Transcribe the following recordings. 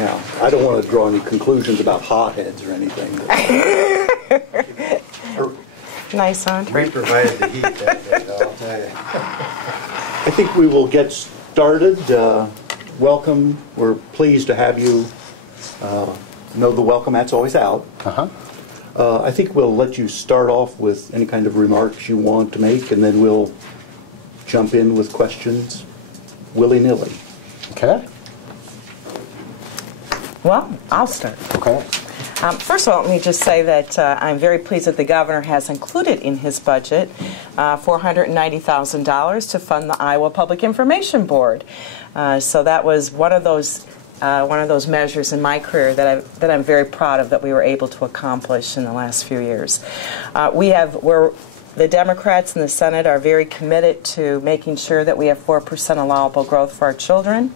Yeah, I don't want to draw any conclusions about hotheads or anything. Nice entree. We provided the heat that day, though, I'll tell you. I think we will get started. Welcome. We're pleased to have you. Know the welcome hat's always out. I think we'll let you start off with any kind of remarks you want to make, and then we'll jump in with questions willy-nilly. Okay. Well, I'll start. Okay. First of all, let me just say that I'm very pleased that the governor has included in his budget $490,000 to fund the Iowa Public Information Board. So that was one of those measures in my career that I'm very proud of that we were able to accomplish in the last few years. The Democrats in the Senate are very committed to making sure that we have 4% allowable growth for our children.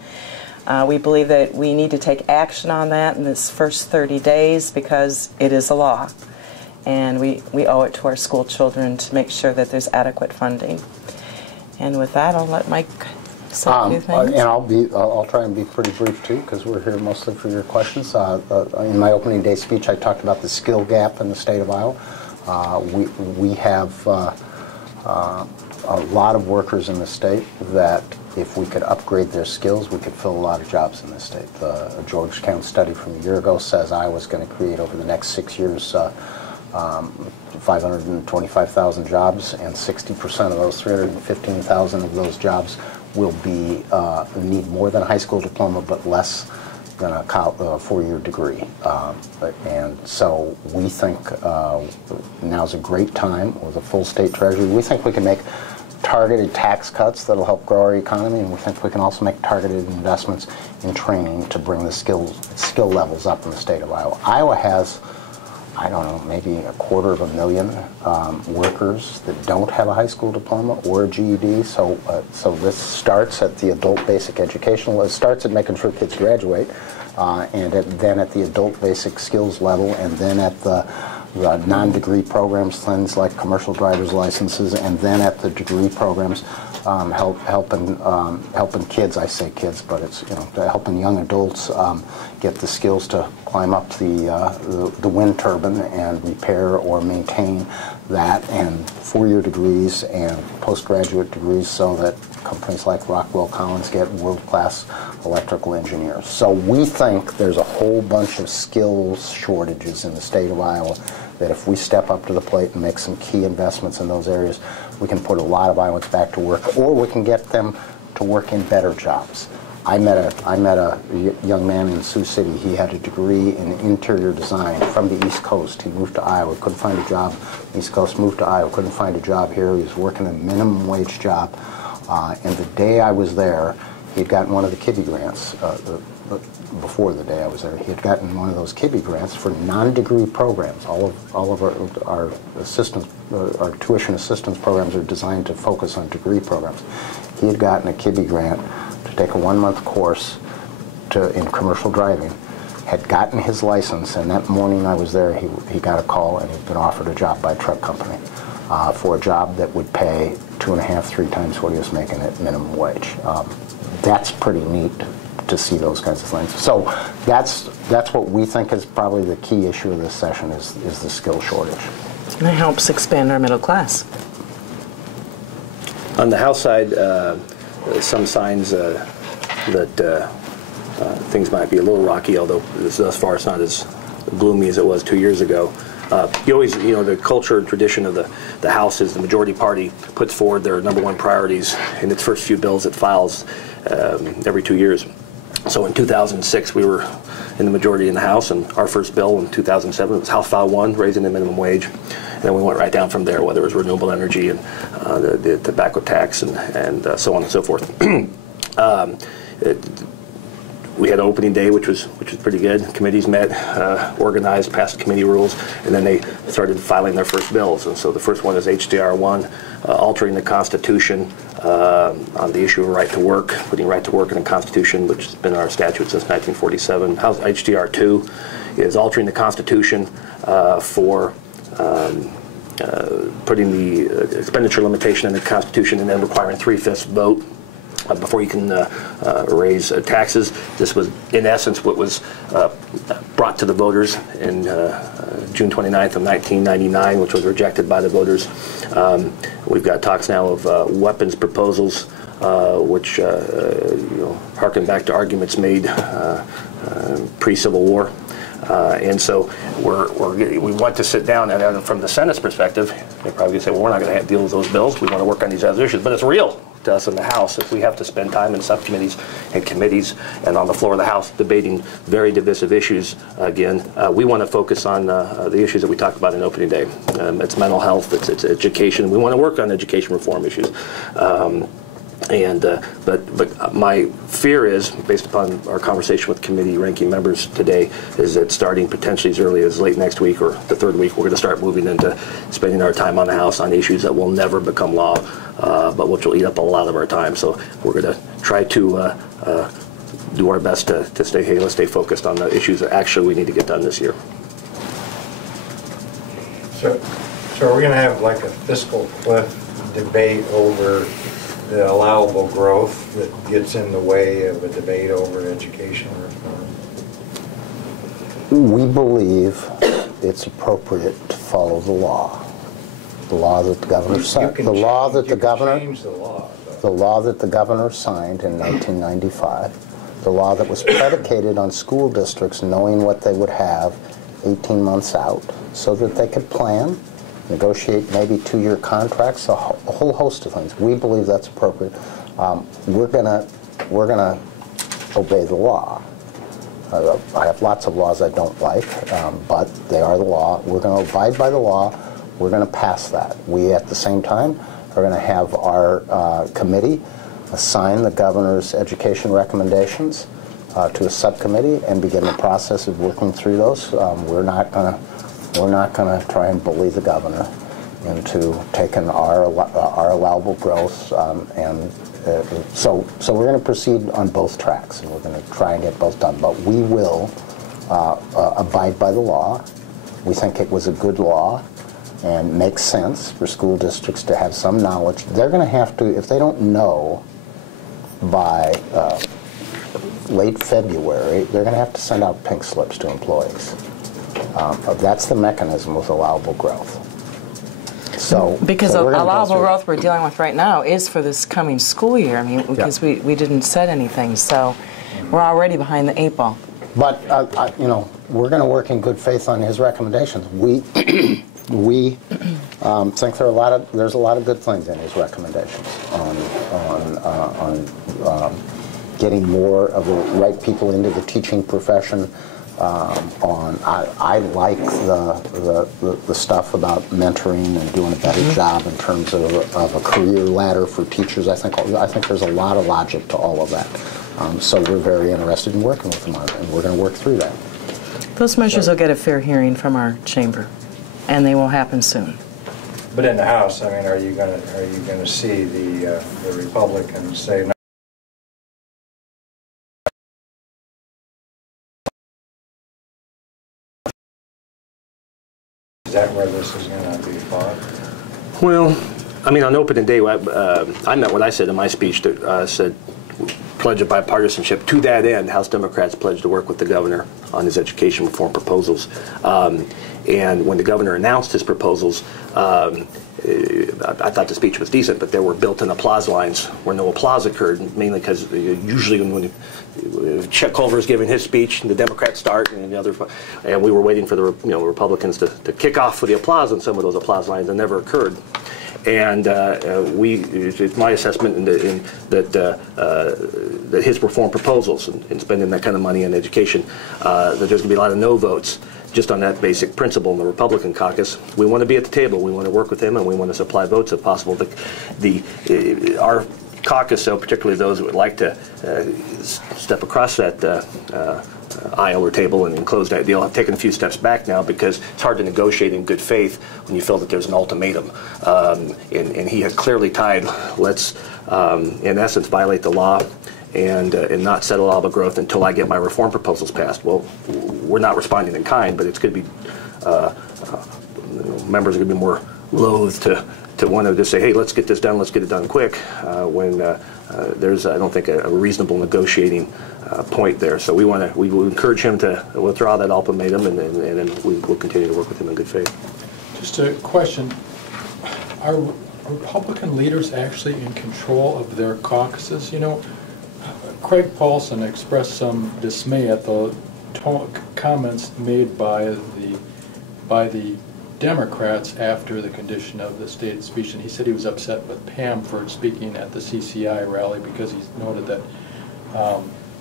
We believe that we need to take action on that in this first 30 days because it is a law. And we owe it to our school children to make sure that there's adequate funding. And with that, I'll let Mike say a few things. And I'll try and be pretty brief too, because we're here mostly for your questions. In my opening day speech, I talked about the skill gap in the state of Iowa. We have a lot of workers in the state that if we could upgrade their skills, we could fill a lot of jobs in this state. A Georgetown study from a year ago says Iowa's going to create over the next 6 years 525,000 jobs, and 60% of those, 315,000 of those jobs will be need more than a high school diploma, but less than a four-year degree. And so we think now's a great time with a full state treasury. We think we can make targeted tax cuts that'll help grow our economy, and we think we can also make targeted investments in training to bring the skill levels up in the state of Iowa. Iowa has, I don't know, maybe 250,000 workers that don't have a high school diploma or a GED. So this starts at the adult basic education level. It starts at making sure kids graduate, and then at the adult basic skills level, and then at the non-degree programs, things like commercial driver's licenses, and then at the degree programs, helping kids. I say kids, but it's helping young adults get the skills to climb up the wind turbine and repair or maintain that, and four-year degrees and postgraduate degrees, so that companies like Rockwell Collins get world-class electrical engineers. So we think there's a whole bunch of skills shortages in the state of Iowa that if we step up to the plate and make some key investments in those areas, we can put a lot of Iowans back to work, or we can get them to work in better jobs. I met a young man in Sioux City. He had a degree in interior design from the East Coast. He moved to Iowa, couldn't find a job. East Coast, moved to Iowa, couldn't find a job here. He was working a minimum wage job. And the day I was there, he'd gotten one of the KIBBE grants. Before the day I was there, he had gotten one of those KIBBE grants for non-degree programs. All of our assistance, our tuition assistance programs are designed to focus on degree programs. He had gotten a KIBBE grant to take a 1-month course in commercial driving, had gotten his license, and that morning I was there, he got a call and he'd been offered a job by a truck company for a job that would pay 2.5, 3 times what he was making at minimum wage. That's pretty neat to see those kinds of things. So that's what we think is probably the key issue of this session is the skill shortage. And it helps expand our middle class. On the House side, some signs that things might be a little rocky, although thus far it's not as gloomy as it was 2 years ago. You always, the culture and tradition of the House is the majority party puts forward their #1 priorities in its first few bills it files every 2 years. So in 2006, we were in the majority in the House, and our first bill in 2007 was House File 1, raising the minimum wage. And then we went right down from there, whether it was renewable energy and the tobacco tax and so on and so forth. We had opening day, which was pretty good. Committees met, organized, passed committee rules, and then they started filing their first bills. And so the first one is HDR 1, altering the Constitution on the issue of right to work, putting right to work in the Constitution, which has been our statute since 1947. HDR 2 is altering the Constitution for putting the expenditure limitation in the Constitution and then requiring 3/5 vote before you can raise taxes. This was, in essence, what was brought to the voters in June 29th of 1999, which was rejected by the voters. We've got talks now of weapons proposals, which harken back to arguments made pre-Civil War. And so we want to sit down, and from the Senate's perspective, they're probably going to say, well, we're not going to deal with those bills. We want to work on these other issues. But it's real to us in the House if we have to spend time in subcommittees and committees and on the floor of the House debating very divisive issues again. We want to focus on the issues that we talked about in opening day. It's mental health, it's education. We want to work on education reform issues. But my fear is, based upon our conversation with committee ranking members today, is that starting potentially as early as late next week or the third week, we're going to start moving into spending our time on the House on issues that will never become law, but which will eat up a lot of our time. So we're going to try to do our best to stay, hey, let's stay focused on the issues that actually we need to get done this year. So are we going to have like a fiscal cliff debate over the allowable growth that gets in the way of a debate over education reform? We believe it's appropriate to follow the law that the governor signed. The law that the governor signed in 1995. The law that was predicated on school districts knowing what they would have 18 months out, so that they could plan, negotiate maybe 2-year contracts, a whole host of things. We believe that's appropriate. We're gonna obey the law. I have lots of laws I don't like, but they are the law. We're going to abide by the law. We're going to pass that. We, at the same time, are going to have our committee assign the governor's education recommendations to a subcommittee and begin the process of working through those. We're not going to try and bully the governor into taking our allowable growth, so we're going to proceed on both tracks, and we're going to try and get both done. But we will abide by the law. We think it was a good law and makes sense for school districts to have some knowledge. They're going to have to, if they don't know by late February, they're going to have to send out pink slips to employees. That's the mechanism with allowable growth. Because allowable growth we're dealing with right now is for this coming school year. I mean, because we didn't set anything, so we're already behind the 8 ball. But we're going to work in good faith on his recommendations. We think there's a lot of good things in his recommendations on getting more of the right people into the teaching profession. I like the stuff about mentoring and doing a better job in terms of a career ladder for teachers. I think there's a lot of logic to all of that. So we're very interested in working with them on it, and we're going to work through that. Those measures will get a fair hearing from our chamber, and they will happen soon. But in the House, I mean, are you going to see the Republicans say no? Is that where this is going to be fought? Well, I mean, on opening day, I meant what I said in my speech that said, pledge of bipartisanship. To that end, House Democrats pledged to work with the governor on his education reform proposals. And when the governor announced his proposals, I thought the speech was decent, but there were built-in applause lines where no applause occurred, mainly because usually when Chuck Culver is giving his speech, and the Democrats start, and we were waiting for the Republicans to kick off with the applause, and some of those applause lines that never occurred. And it's my assessment that his reform proposals and spending that kind of money on education, that there's going to be a lot of no votes just on that basic principle in the Republican caucus. We want to be at the table. We want to work with him, and we want to supply votes if possible. Our caucus, so particularly those who would like to step across that aisle or table and close that deal, have taken a few steps back now because it's hard to negotiate in good faith when you feel that there's an ultimatum. And he has clearly tied, let's, in essence, violate the law and not settle allowable growth until I get my reform proposals passed. Well, we're not responding in kind, but it's going to be, members are going to be more loath to to want to just say, hey, let's get this done, let's get it done quick, when there's, I don't think, a reasonable negotiating point there. So we will encourage him to withdraw that ultimatum, and then we will continue to work with him in good faith. Just a question. Are Republican leaders actually in control of their caucuses? You know, Craig Paulson expressed some dismay at the comments made by the Democrats after the condition of the state speech, and he said he was upset with Pam for speaking at the CCI rally because he noted that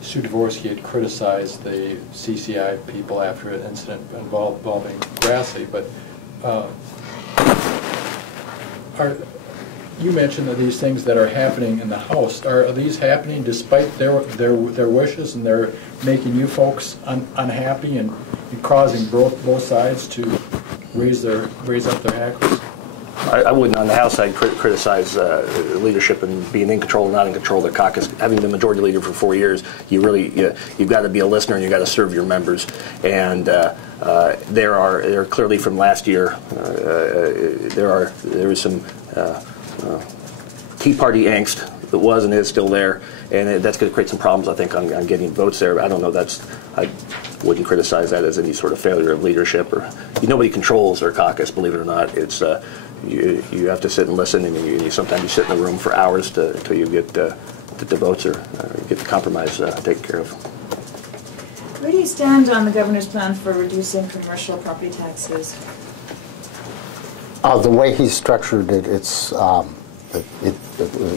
Sue Dvorsky had criticized the CCI people after an incident involving Grassley. But you mentioned that these things that are happening in the House, are these happening despite their wishes, and they're making you folks unhappy and causing both sides to raise up their hackles? I wouldn't, on the House side, criticize leadership and being in control or not in control of the caucus. Having been majority leader for 4 years, you've got to be a listener and you've got to serve your members. And there are clearly from last year, there is some Tea Party angst that was and is still there, and that's going to create some problems, I think, on getting votes there. I don't know. I wouldn't criticize that as any sort of failure of leadership. Or nobody controls their caucus, believe it or not. It's you have to sit and listen, and sometimes you sit in a room for hours until you get the votes or get the compromise taken care of. Where do you stand on the governor's plan for reducing commercial property taxes? The way he's structured it,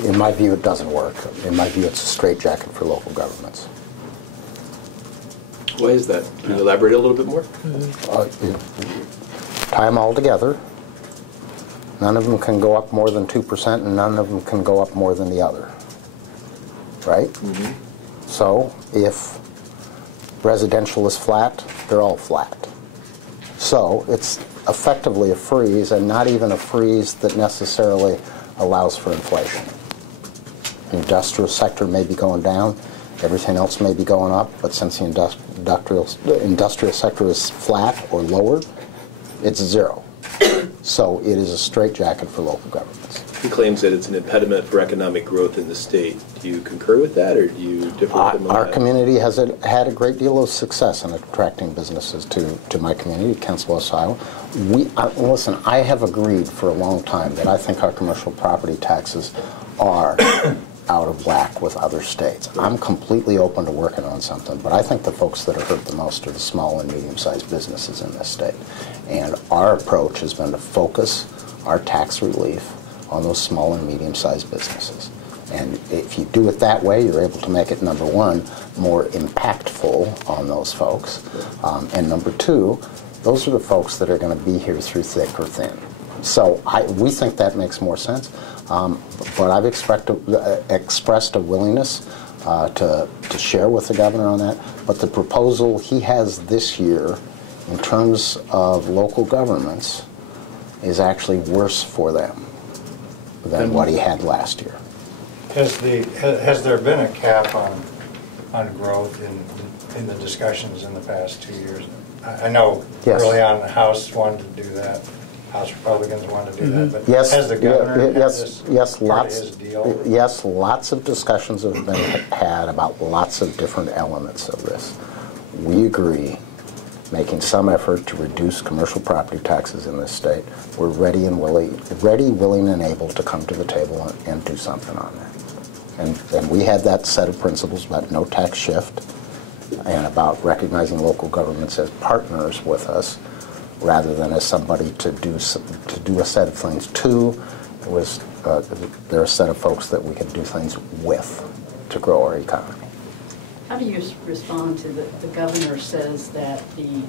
in my view, it doesn't work. In my view, it's a straitjacket for local governments. Why is that? Can you elaborate a little bit more? Tie them all together. None of them can go up more than 2%, and none of them can go up more than the other. Right? Mm-hmm. So if residential is flat, they're all flat. So it's effectively a freeze, and not even a freeze that necessarily allows for inflation. The industrial sector may be going down, everything else may be going up, but since the industrial sector is flat or lower, it's zero. So it is a straitjacket for local governments. He claims that it's an impediment for economic growth in the state. Do you concur with that, or do you differ with him on Our that? community has had a great deal of success in attracting businesses to my community, Council West Iowa. Listen, I have agreed for a long time that I think our commercial property taxes are out of whack with other states. I'm completely open to working on something, but I think the folks that are hurt the most are the small and medium-sized businesses in this state. And our approach has been to focus our tax relief on those small and medium-sized businesses. And if you do it that way, you're able to make it, number one, more impactful on those folks. And number two, those are the folks that are going to be here through thick or thin. So we think that makes more sense. But I've expressed a willingness to share with the governor on that. But the proposal he has this year in terms of local governments is actually worse for them than what he had last year. Has there been a cap on growth in the discussions in the past 2 years? I know Yes. early on the House wanted to do that. House Republicans wanted to do that, but Yes, has the governor yes, yes, part of lots. his deal? Yes, lots of discussions have been had about lots of different elements of this. We agree, making some effort to reduce commercial property taxes in this state. We're ready, willing, and able to come to the table and do something on that. And we had that set of principles about no tax shift and about recognizing local governments as partners with us rather than as somebody to do a set of things to. They're a set of folks that we can do things with to grow our economy. How do you respond to the governor says that the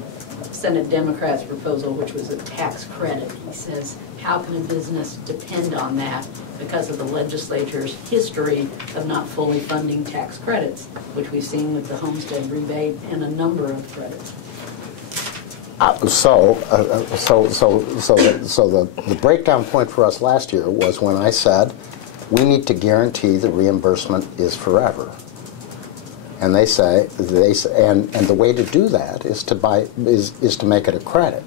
Senate Democrats' proposal, which was a tax credit, he says, how can a business depend on that because of the legislature's history of not fully funding tax credits, which we've seen with the homestead rebate and a number of credits? So the breakdown point for us last year was when I said we need to guarantee the reimbursement is forever. And they say, and the way to do that is to make it a credit.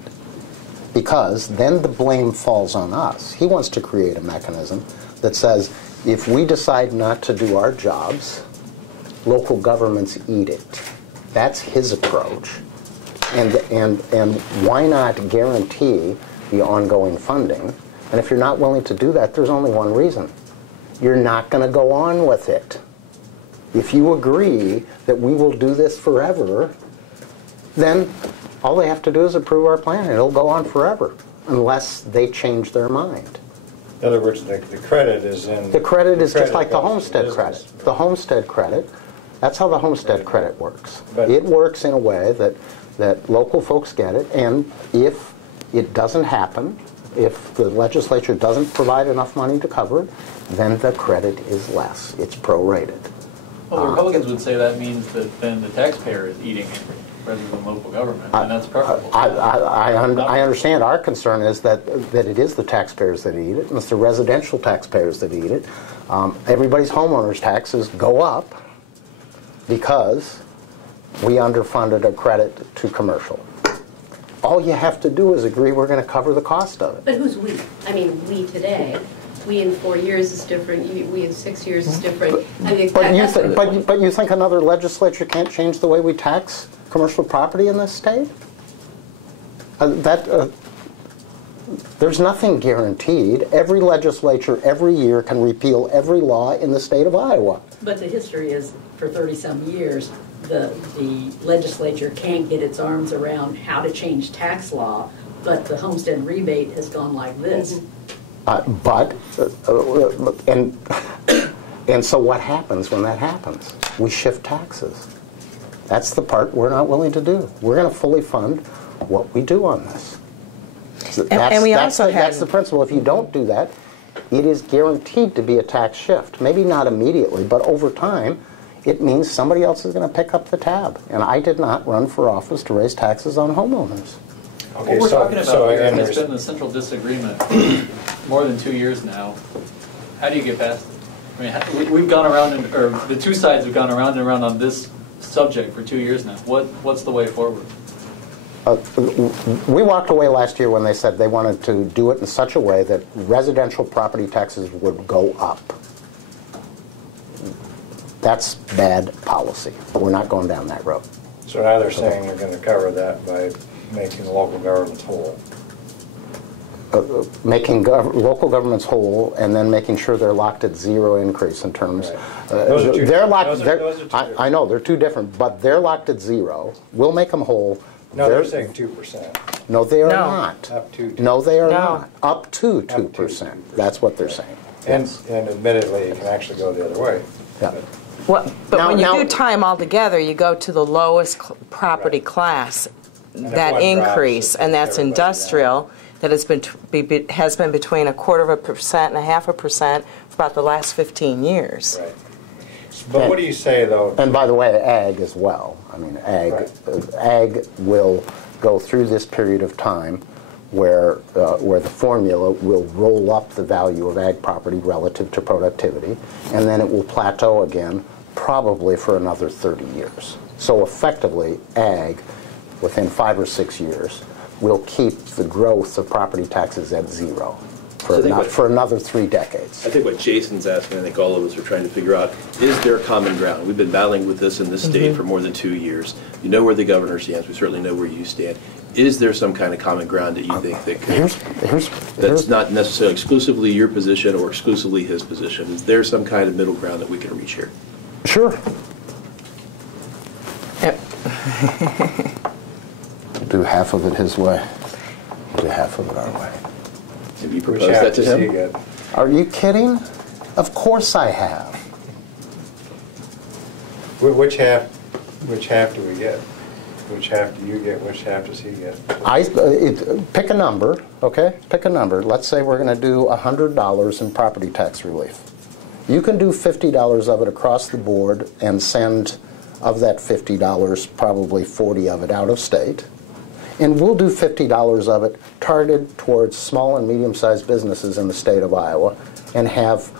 because then the blame falls on us. He wants to create a mechanism that says, if we decide not to do our jobs, local governments eat it. That's his approach. And why not guarantee the ongoing funding? And if you're not willing to do that, there's only one reason. You're not going to go on with it. If you agree that we will do this forever, then all they have to do is approve our plan, and it'll go on forever, unless they change their mind. In other words, the credit is in... The credit is just like the homestead credit. The homestead credit, that's how the homestead credit works. It works in a way that local folks get it, and if it doesn't happen, if the legislature doesn't provide enough money to cover it, then the credit is less. It's prorated. Well, the Republicans would say that means that then the taxpayer is eating it rather than local government, and that's preferable. I understand. Our concern is that it is the taxpayers that eat it, and it's the residential taxpayers that eat it. Everybody's homeowners' taxes go up because we underfunded a credit to commercial. All you have to do is agree we're going to cover the cost of it. But who's we? I mean, we today. We in 4 years is different. We in 6 years is different. I mean, but you think another legislature can't change the way we tax commercial property in this state? There's nothing guaranteed. Every legislature every year can repeal every law in the state of Iowa. But the history is, for 30-some years, the legislature can't get its arms around how to change tax law, but the homestead rebate has gone like this. And so what happens when that happens? We shift taxes. That's the part we're not willing to do. We're going to fully fund what we do on this. That's the principle. If you don't do that, it is guaranteed to be a tax shift. Maybe not immediately, but over time, it means somebody else is going to pick up the tab. And I did not run for office to raise taxes on homeowners. Okay, what we're talking about here, and it's been the central disagreement for more than 2 years now. How do you get past it? I mean, we've gone around, or the two sides have gone around and around on this subject for 2 years now. What's the way forward? We walked away last year when they said they wanted to do it in such a way that residential property taxes would go up. That's bad policy. We're not going down that road. So now they're saying they're going to cover that by making the local governments whole. Making local governments whole, and then making sure they're locked at zero increase in terms. Right. Those are two they're different. locked. Those are two I know they're two different, but they're locked at zero. We'll make them whole. No, they're saying 2%. No, they are not. Up to 2%. No, they are not. Up to 2%. That's what they're saying. And admittedly, it can actually go the other way. Yeah. Well, but when you do tie them all together, you go to the lowest property class, that increase, and that's industrial, that has been between 0.25% and 0.5% for about the last 15 years. Right. But what do you say, though? And by the way, ag as well. I mean, ag will go through this period of time where the formula will roll up the value of ag property relative to productivity, and then it will plateau again probably for another 30 years. So effectively, ag, within 5 or 6 years, will keep the growth of property taxes at zero for another 3 decades. I think what Jason's asking, I think all of us are trying to figure out, is there common ground? We've been battling with this in this state for more than 2 years. You know where the governor stands. We certainly know where you stand. Is there some kind of common ground that you think that could, that's not necessarily exclusively your position or exclusively his position? Is there some kind of middle ground that we can reach here? Sure. Yep. Do half of it his way. Do half of it our way. Have you proposed that to him? Are you kidding? Of course I have. Which half do we get? Which half do you get? Which half does he get? Pick a number, okay? Pick a number. Let's say we're going to do $100 in property tax relief. You can do $50 of it across the board and send, of that $50, probably 40 of it out of state. And we'll do $50 of it targeted towards small and medium-sized businesses in the state of Iowa and have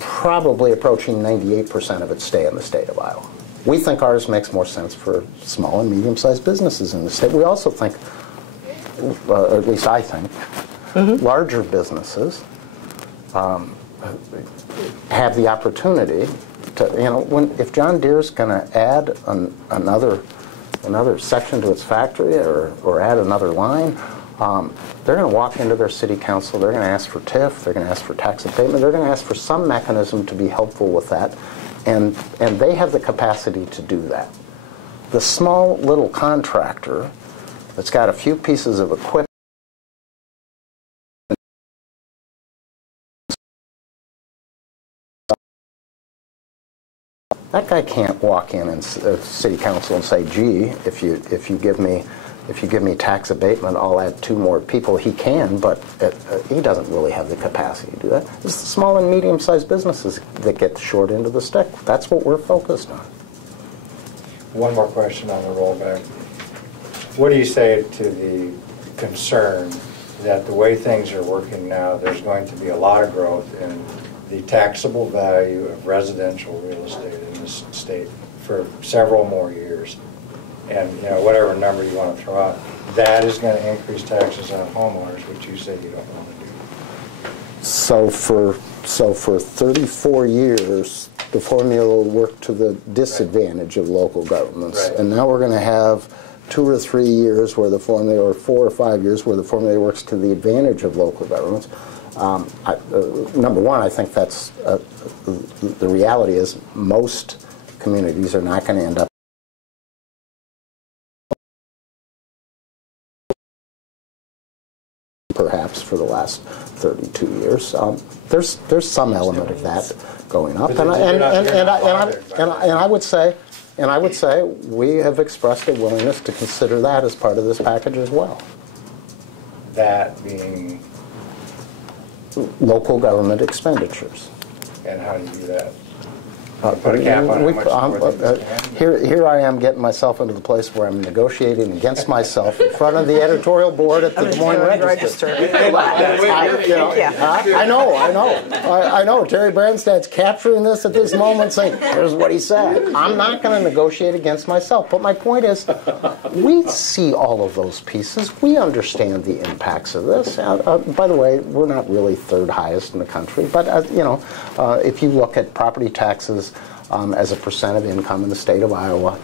probably approaching 98% of it stay in the state of Iowa. We think ours makes more sense for small and medium-sized businesses in the state. We also think at least I think, larger businesses have the opportunity to, if John Deere's going to add another section to its factory or add another line, they're going to walk into their city council, they're going to ask for TIF, they're going to ask for tax abatement, they're going to ask for some mechanism to be helpful with that, and they have the capacity to do that. The small little contractor that's got a few pieces of equipment that guy can't walk in and city council and say, "Gee, if you give me tax abatement, I'll add 2 more people." He can, but he doesn't really have the capacity to do that. It's the small and medium-sized businesses that get the short end of the stick. That's what we're focused on. One more question on the rollback. What do you say to the concern that the way things are working now, there's going to be a lot of growth in the taxable value of residential real estate in this state for several more years? And whatever number you want to throw out, that is going to increase taxes on homeowners, which you say you don't want to do. So for 34 years, the formula worked to the disadvantage of local governments, and now we're going to have 2 or 3 years where the formula, or 4 or 5 years where the formula works to the advantage of local governments. Number one, I think that's the reality is most communities are not going to end up perhaps for the last 32 years. There's some element of that going up, and I would say we have expressed a willingness to consider that as part of this package as well. That being local government expenditures. And how do you do that? Put a cap on how much here I am getting myself into the place where I'm negotiating against myself in front of the editorial board at the Des Moines Register. I know. Terry Branstad's capturing this at this moment, saying, "Here's what he said." I'm not going to negotiate against myself. But my point is, we see all of those pieces. We understand the impacts of this. By the way, we're not really 3rd highest in the country, but if you look at property taxes as a percent of income in the state of Iowa,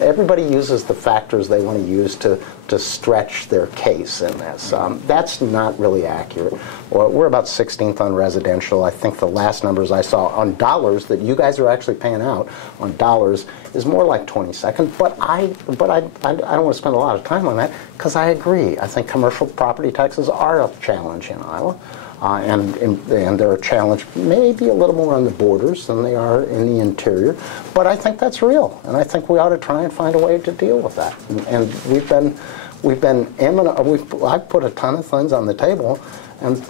everybody uses the factors they want to use to stretch their case in this. That's not really accurate. We're about 16th on residential. I think the last numbers I saw on dollars that you guys are actually paying out on dollars is more like 22nd. But I don't want to spend a lot of time on that because I agree. I think commercial property taxes are a challenge in Iowa. And they're a challenge maybe a little more on the borders than they are in the interior. But I think that's real, and I think we ought to try and find a way to deal with that. And I've put a ton of things on the table, and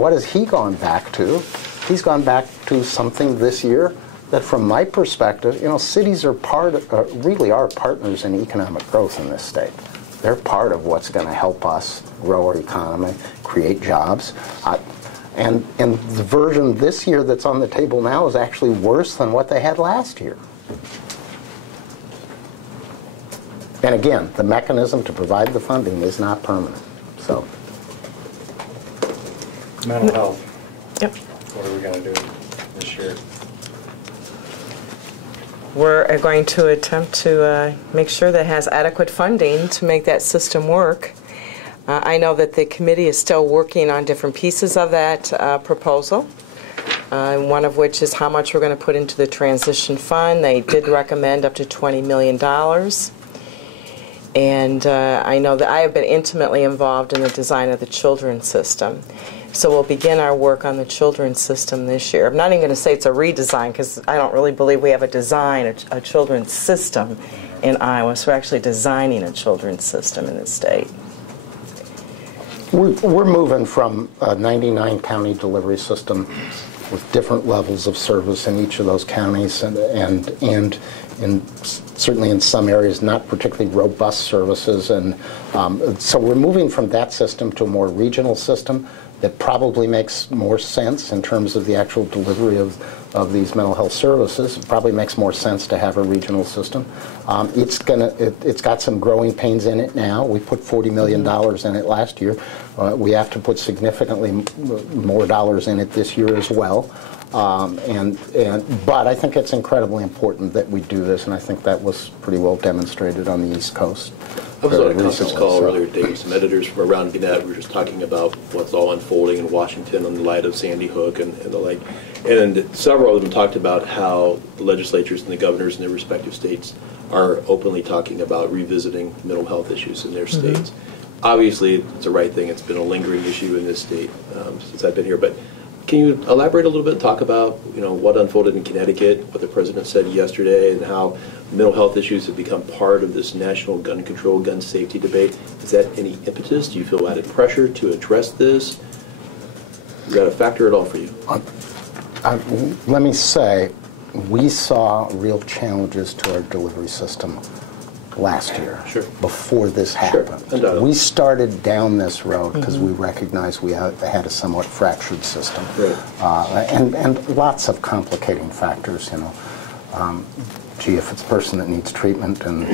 what has he gone back to? He's gone back to something this year that, from my perspective, cities are really are partners in economic growth in this state. They're part of what's going to help us grow our economy, create jobs. And the version this year that's on the table now is actually worse than what they had last year. And again, the mechanism to provide the funding is not permanent. So, mental health. Yep. What are we going to do this year? We're going to attempt to make sure that it has adequate funding to make that system work. I know that the committee is still working on different pieces of that proposal, one of which is how much we're going to put into the transition fund. They did recommend up to $20 million. And I know that I have been intimately involved in the design of the children's system. So we'll begin our work on the children's system this year. I'm not even going to say it's a redesign because I don't really believe we have a children's system in Iowa. So we're actually designing a children's system in the state. We're moving from a 99 county delivery system with different levels of service in each of those counties, and certainly in some areas not particularly robust services. And so we're moving from that system to a more regional system that probably makes more sense in terms of the actual delivery of of these mental health services. It probably makes more sense to have a regional system. It's got some growing pains in it now. We put $40 million in it last year. We have to put significantly more dollars in it this year as well. But I think it's incredibly important that we do this, and I think that was pretty well demonstrated on the East Coast. I was on a conference call earlier today with some editors from around Gannett. We were just talking about what's all unfolding in Washington in the light of Sandy Hook and the like. And several of them talked about how the legislatures and the governors in their respective states are openly talking about revisiting mental health issues in their states. Obviously, it's the right thing. It's been a lingering issue in this state since I've been here. But can you elaborate a little bit, talk about what unfolded in Connecticut, what the president said yesterday, and how mental health issues have become part of this national gun control, gun safety debate? Is that any impetus? Do you feel added pressure to address this? Is that a factor at all for you? Let me say, we saw real challenges to our delivery system last year, before this happened. We started down this road because we recognized we had a somewhat fractured system, and lots of complicating factors. Gee, if it's a person that needs treatment, and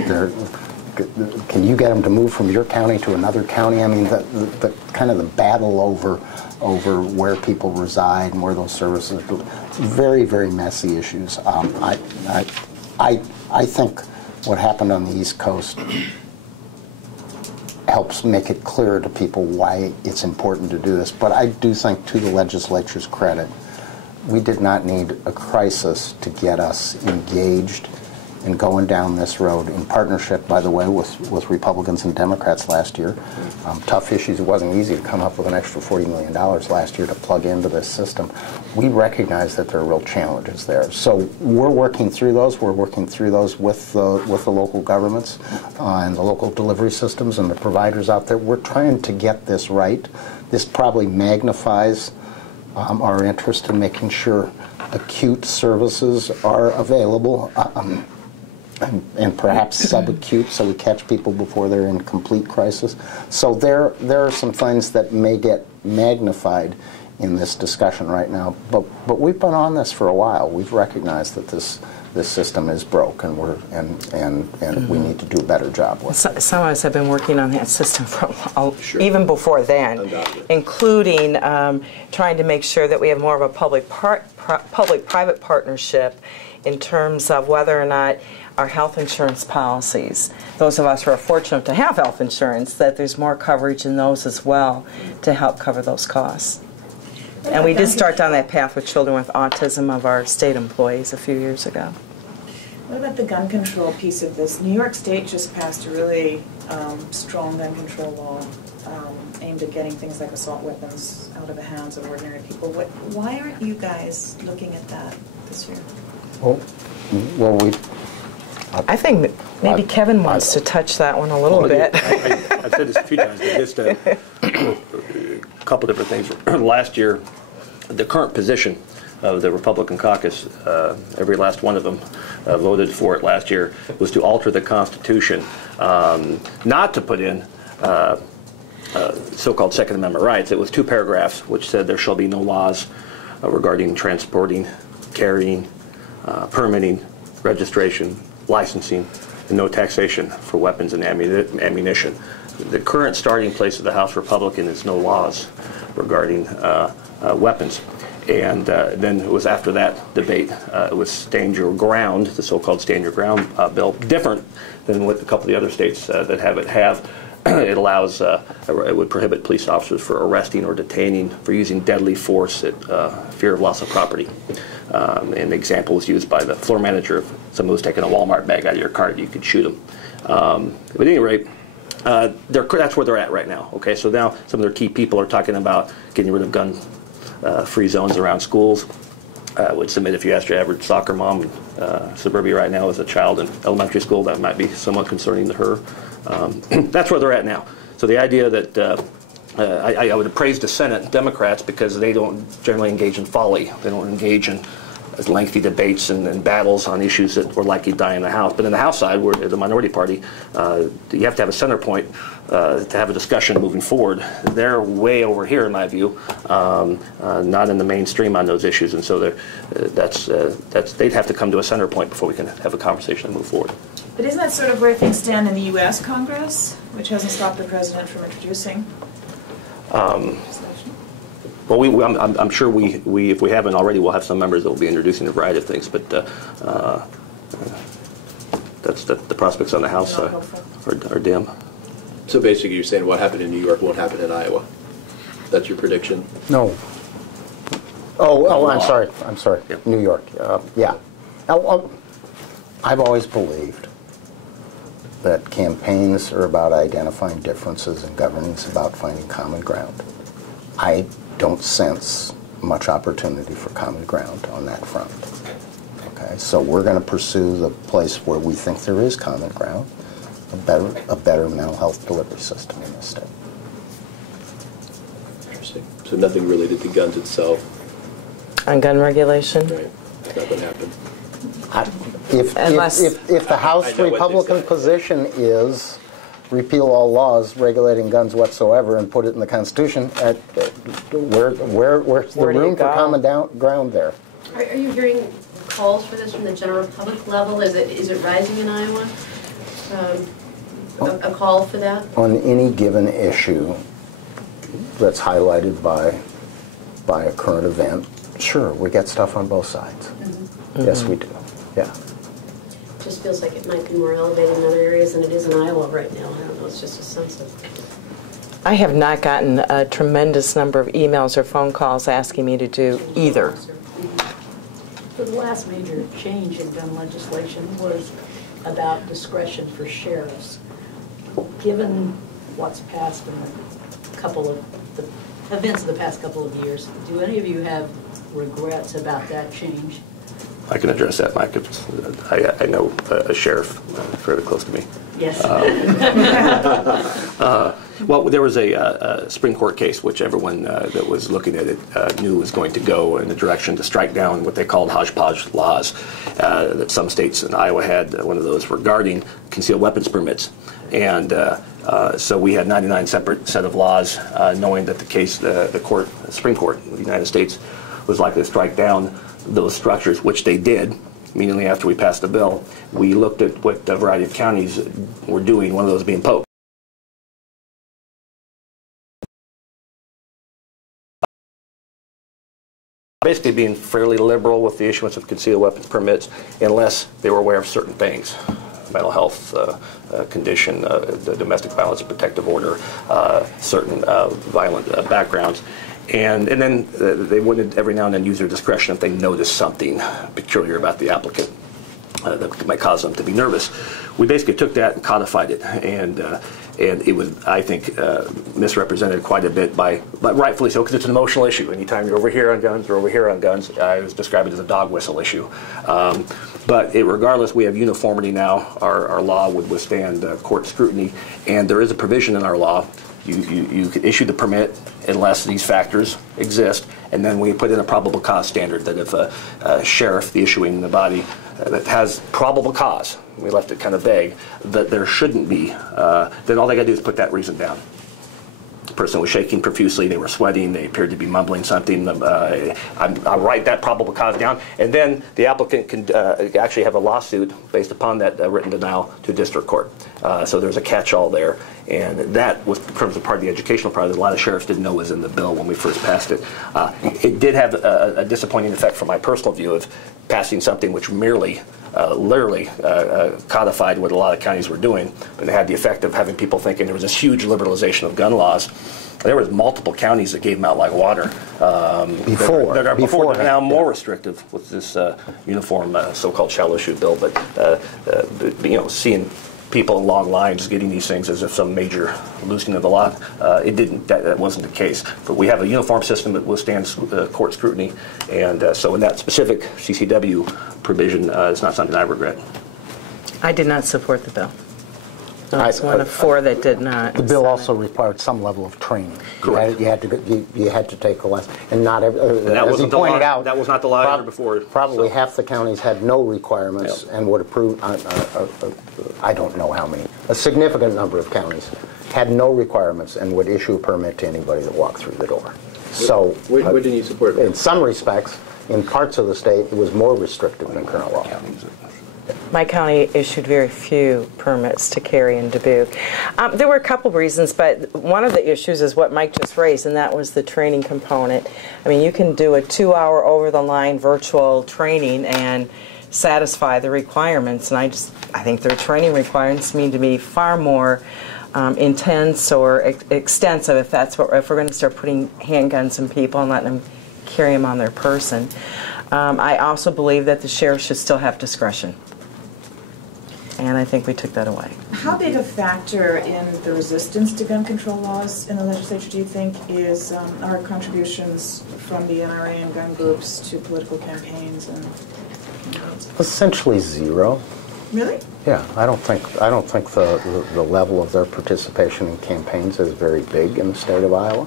can you get them to move from your county to another county? I mean, the kind of the battle over where people reside and where those services, very, very messy issues. I think what happened on the East Coast helps make it clearer to people why it's important to do this. But I do think, to the legislature's credit, we did not need a crisis to get us engaged in going down this road, in partnership, by the way, with Republicans and Democrats last year. Tough issues. It wasn't easy to come up with an extra $40 million last year to plug into this system. We recognize that there are real challenges there. So we're working through those. We're working through those with the local governments and the local delivery systems and the providers out there. We're trying to get this right. This probably magnifies our interest in making sure acute services are available. And perhaps subacute, so we catch people before they're in complete crisis. So there are some things that may get magnified in this discussion right now, but we've been on this for a while. We've recognized that this system is broke, and we need to do a better job with it. Some of us have been working on that system for even before then, including trying to make sure that we have more of a public-private partnership in terms of whether or not our health insurance policies, those of us who are fortunate to have health insurance, that there's more coverage in those as well to help cover those costs. And we did start down that path with children with autism of our state employees a few years ago. What about the gun control piece of this? New York State just passed a really strong gun control law aimed at getting things like assault weapons out of the hands of ordinary people. Why aren't you guys looking at that this year? Well, I think maybe Kevin wants to touch that one a little bit. I've said this a few times, but just a couple different things. Last year, the current position of the Republican caucus, every last one of them voted for it last year, was to alter the Constitution, not to put in so-called Second Amendment rights. It was 2 paragraphs which said there shall be no laws regarding transporting, carrying, permitting, registration, licensing, and no taxation for weapons and ammunition. The current starting place of the House Republican is no laws regarding weapons. And then it was after that debate, it was Stand Your Ground, the so-called Stand Your Ground bill, different than what a couple of the other states that have it have. It allows, it would prohibit police officers for arresting or detaining for using deadly force at fear of loss of property. An example was used by the floor manager. If someone was taking a Walmart bag out of your cart, you could shoot them. But at any rate, that's where they're at right now. Okay, so now some of their key people are talking about getting rid of gun-free zones around schools. I would submit, if you ask your average soccer mom in suburbia right now as a child in elementary school, that might be somewhat concerning to her. That's where they're at now. So the idea that I would praise the Senate Democrats because they don't generally engage in folly. They don't engage in lengthy debates and battles on issues that were likely to die in the House. But in the House side, we're the minority party, you have to have a center point to have a discussion moving forward. They're way over here, in my view, not in the mainstream on those issues, and so they'd have to come to a center point before we can have a conversation and move forward. But isn't that sort of where things stand in the U.S. Congress, which hasn't stopped the president from introducing legislation? Well, I'm sure we, if we haven't already, we'll have some members that will be introducing a variety of things, but that's the prospects on the House are dim. So basically you're saying what happened in New York won't happen in Iowa. That's your prediction? No. Oh, I'm sorry. Yeah. New York. Yeah. I've always believed that campaigns are about identifying differences and governing is about finding common ground. I don't sense much opportunity for common ground on that front. Okay, so we're going to pursue the place where we think there is common ground, a better mental health delivery system in this state. Interesting. So nothing related to guns itself? On gun regulation? Right. That would happen. If the House Republican position is repeal all laws regulating guns whatsoever and put it in the Constitution, where's the room for common ground there? Are you hearing calls for this from the general public level? Is it rising in Iowa? A call for that? On any given issue that's highlighted by a current event, sure, we get stuff on both sides. Mm-hmm. Yes, we do. Yeah. Just feels like it might be more elevated in other areas than it is in Iowa right now. I don't know, it's just a sense of... I have not gotten a tremendous number of emails or phone calls asking me to do either. So the last major change in gun legislation was about discretion for sheriffs. Given what's passed in the couple of the events of the past couple of years, do any of you have regrets about that change? I can address that, Mike. I know a sheriff fairly close to me. Yes. Well, there was a Supreme Court case which everyone that was looking at it knew was going to go in the direction to strike down what they called hodgepodge laws. That some states, and Iowa had one of those, regarding concealed weapons permits. And so we had 99 separate set of laws, knowing that the Supreme Court of the United States was likely to strike down those structures, which they did. Immediately after we passed the bill, we looked at what a variety of counties were doing, one of those being Polk. Basically being fairly liberal with the issuance of concealed weapons permits unless they were aware of certain things. Mental health condition, the domestic violence and protective order, certain violent backgrounds. And then they would every now and then use their discretion if they noticed something peculiar about the applicant that might cause them to be nervous. We basically took that and codified it, and it was, I think, misrepresented quite a bit but rightfully so, because it's an emotional issue. Anytime you're over here on guns or over here on guns, I was described it as a dog whistle issue. But regardless, we have uniformity now. Our law would withstand court scrutiny, and there is a provision in our law. You can issue the permit unless these factors exist, and then we put in a probable cause standard that if a sheriff, the issuing body, that has probable cause, we left it kind of vague, that there shouldn't be, then all they got to do is put that reason down. The person was shaking profusely, they were sweating, they appeared to be mumbling something. I write that probable cause down, and then the applicant can actually have a lawsuit based upon that written denial to district court. So there's a catch-all there, and that was in terms of part of the educational part that a lot of sheriffs didn't know was in the bill when we first passed it. It did have a disappointing effect from my personal view of passing something which merely literally codified what a lot of counties were doing, but it had the effect of having people thinking there was this huge liberalization of gun laws. There was multiple counties that gave them out like water. Before, now more restrictive with this uniform so-called shallow shoe bill. But seeing people in long lines getting these things as if some major loosening of the law, it didn't. That wasn't the case. But we have a uniform system that withstands court scrutiny, and so in that specific CCW provision, it's not something I regret. I did not support the bill. That's one of 4 that did not. The bill also required some level of training. Correct. You had to take a lesson, and not every. that as wasn't you pointed out, that was not the law either before. Probably so. half the counties had no requirements and would approve. I don't know how many. A significant number of counties had no requirements and would issue a permit to anybody that walked through the door. So, What didn't you support? in some respects, in parts of the state, it was more restrictive than current law. My county issued very few permits to carry in Dubuque. There were a couple of reasons, but one of the issues is what Mike just raised, and that was the training component. I mean, you can do a 2-hour over-the-line virtual training and satisfy the requirements, and I think their training requirements need to be far more intense or extensive if we're going to start putting handguns in people and letting them carry them on their person. I also believe that the sheriff should still have discretion. And I think we took that away. How big a factor in the resistance to gun control laws in the legislature do you think is our contributions from the NRA and gun groups to political campaigns and campaigns? Essentially zero. Really? Yeah, I don't think the level of their participation in campaigns is very big in the state of Iowa.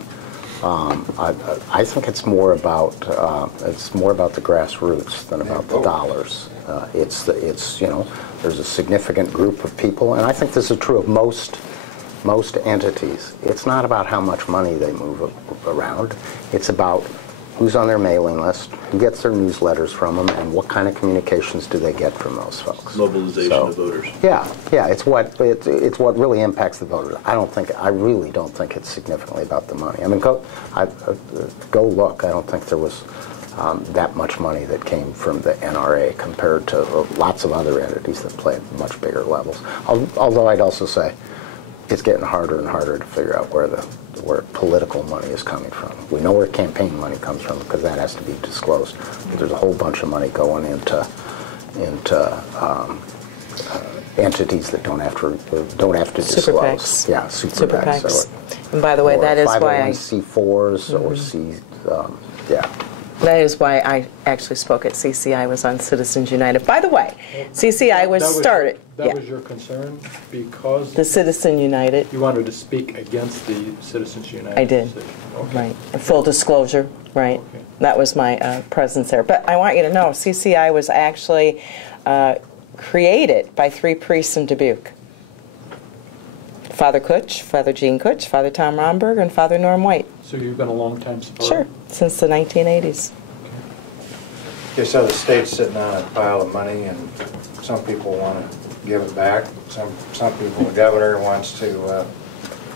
I think it's more about the grassroots than about the dollars. There's a significant group of people, and I think this is true of most entities. It's not about how much money they move around. It's about who's on their mailing list, who gets their newsletters from them, and what kind of communications do they get from those folks. Mobilization of voters. Yeah, it's what really impacts the voters. I really don't think it's significantly about the money. I mean, go look. I don't think there was that much money that came from the NRA compared to lots of other entities that play at much bigger levels. Although I'd also say it's getting harder and harder to figure out where political money is coming from. We know where campaign money comes from because that has to be disclosed. But there's a whole bunch of money going into entities that don't have to disclose. Super PACs. Yeah, super PACs. And by the way, that is why 501c4s or C. That is why I actually spoke at CCI. I was on Citizens United. By the way, CCI was started. That was your concern because the Citizen United. You wanted to speak against the Citizens United. I did. Okay. Right. Full disclosure. Right. Okay. That was my presence there. But I want you to know, CCI was actually created by 3 priests in Dubuque: Father Kutch, Father Gene Kutch, Father Tom Romberg, and Father Norm White. So you've been a long-time supporter? Sure, since the 1980s. Okay, so the state's sitting on a pile of money, and some people want to give it back. Some people, the governor wants to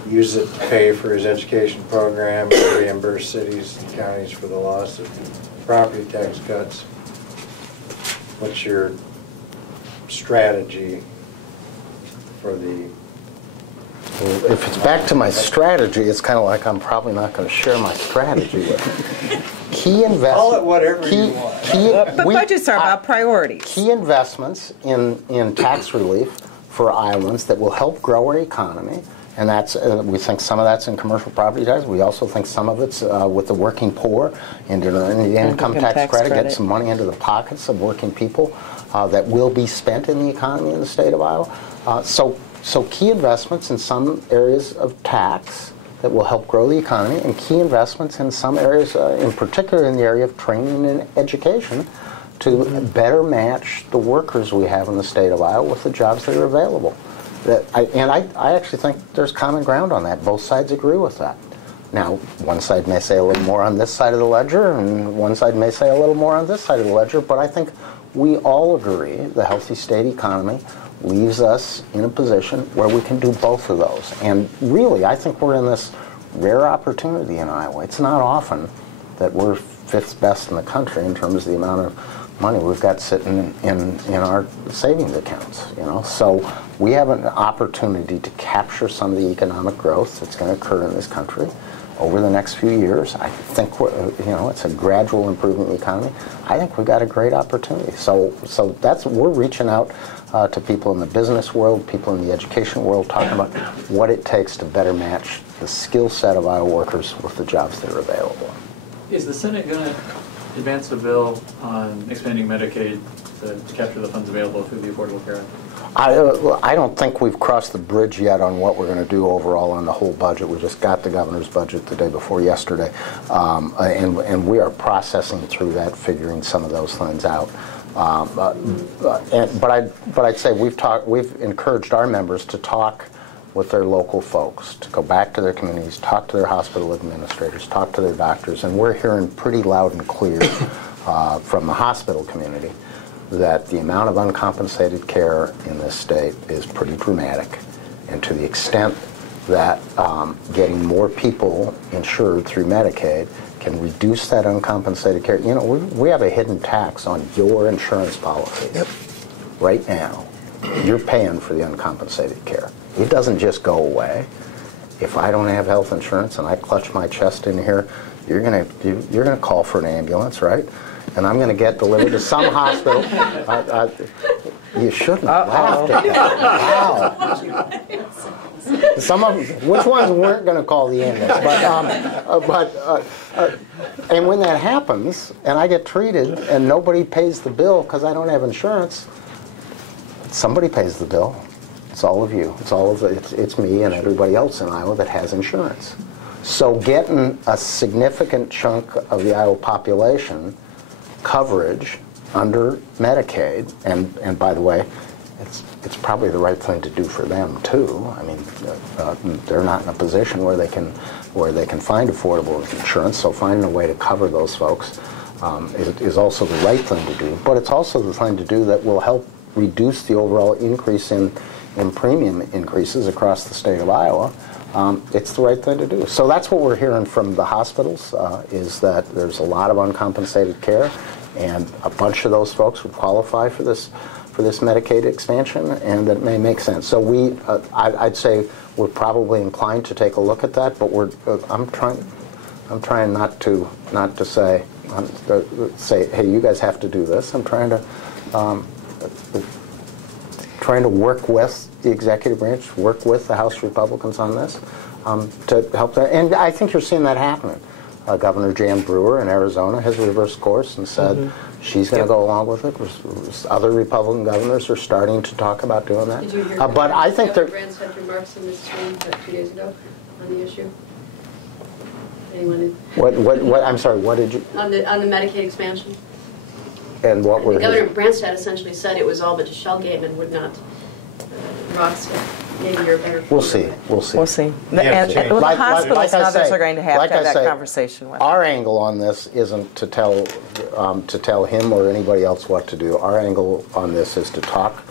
use it to pay for his education program, reimburse cities and counties for the loss of property tax cuts. What's your strategy for the... Well, if it's back to my strategy, it's kind of like I'm probably not going to share my strategy with you. Key investments. Call it whatever you want. But budgets are about priorities. Key investments in tax relief for Iowans that will help grow our economy, and that's we think some of that's in commercial property tax. We also think some of it's with the working poor and the income tax credit, get some money into the pockets of working people that will be spent in the economy in the state of Iowa. So key investments in some areas of tax that will help grow the economy, and key investments in some areas, in particular in the area of training and education, to better match the workers we have in the state of Iowa with the jobs that are available. I actually think there's common ground on that. Both sides agree with that. Now, one side may say a little more on this side of the ledger, and one side may say a little more on this side of the ledger, but I think we all agree the healthy state economy leaves us in a position where we can do both of those. And really, I think we're in this rare opportunity in Iowa. It's not often that we're 5th best in the country in terms of the amount of money we've got sitting in our savings accounts. So we have an opportunity to capture some of the economic growth that's going to occur in this country over the next few years. I think it's a gradual improvement in the economy. I think we've got a great opportunity. So we're reaching out to people in the business world, people in the education world, talking about what it takes to better match the skill set of Iowa workers with the jobs that are available. Is the Senate going to advance a bill on expanding Medicaid to capture the funds available through the Affordable Care Act? I don't think we've crossed the bridge yet on what we're going to do overall on the whole budget. We just got the governor's budget the day before yesterday, and we are processing through that, figuring some of those things out. But I'd say we've encouraged our members to talk with their local folks, to go back to their communities, talk to their hospital administrators, talk to their doctors, and we're hearing pretty loud and clear from the hospital community that the amount of uncompensated care in this state is pretty dramatic. And to the extent that getting more people insured through Medicaid can reduce that uncompensated care. You know, we have a hidden tax on your insurance policies. Yep. Right now. You're paying for the uncompensated care. It doesn't just go away. If I don't have health insurance and I clutch my chest in here, you're gonna call for an ambulance, right? And I'm going to get delivered to some hospital. You shouldn't have laughed at that. Wow. Some of them, which ones weren't going to call the ambulance? And when that happens, and I get treated, and nobody pays the bill because I don't have insurance, somebody pays the bill. It's all of you. It's me and everybody else in Iowa that has insurance. So getting a significant chunk of the Iowa population coverage under Medicaid, and by the way, it's probably the right thing to do for them too. I mean, they're not in a position where they can find affordable insurance, so finding a way to cover those folks is also the right thing to do. But it's also the thing to do that will help reduce the overall increase in premium increases across the state of Iowa. It's the right thing to do. So that's what we're hearing from the hospitals, is that there's a lot of uncompensated care, and a bunch of those folks would qualify for this Medicaid expansion, and that may make sense. So I'd say we're probably inclined to take a look at that, but I'm trying not to say, hey, you guys have to do this. I'm trying to work with the executive branch, work with the House Republicans on this to help that. And I think you're seeing that happening. Governor Jan Brewer in Arizona has reversed course and said she's going to go along with it. Other Republican governors are starting to talk about doing that. Did you hear but I think Governor Branstad's remarks in this room 2 days ago on the issue? Anyone? What? I'm sorry. What did you? On the Medicaid expansion. And what were Governor Branstad essentially said it was all but Shellgate and would not. Maybe you're better. We'll see. We'll see. And the hospitals and others are going to have that conversation with. Our angle on this isn't to tell him or anybody else what to do. Our angle on this is to talk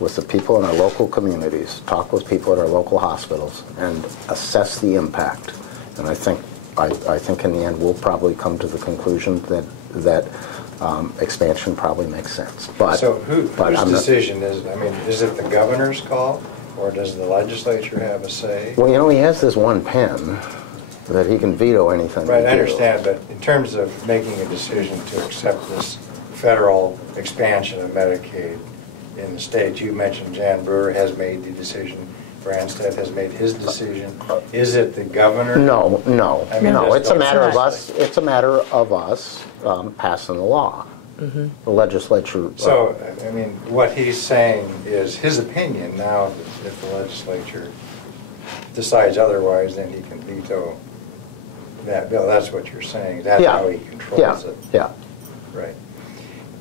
with the people in our local communities, talk with people at our local hospitals, and assess the impact. And I think in the end we'll probably come to the conclusion that expansion probably makes sense. But so whose decision is it? I mean, is it the governor's call, or does the legislature have a say? Well, you know, he has this one pen that he can veto anything. Right, I understand, but in terms of making a decision to accept this federal expansion of Medicaid in the state, you mentioned Jan Brewer has made the decision. Branstad has made his decision. Is it the governor? No. I mean, no. It's a matter of us. It's a matter of us passing the law. The legislature. So, I mean, what he's saying is his opinion. Now, if the legislature decides otherwise, then he can veto that bill. That's what you're saying. That's how he controls it. Yeah. Right.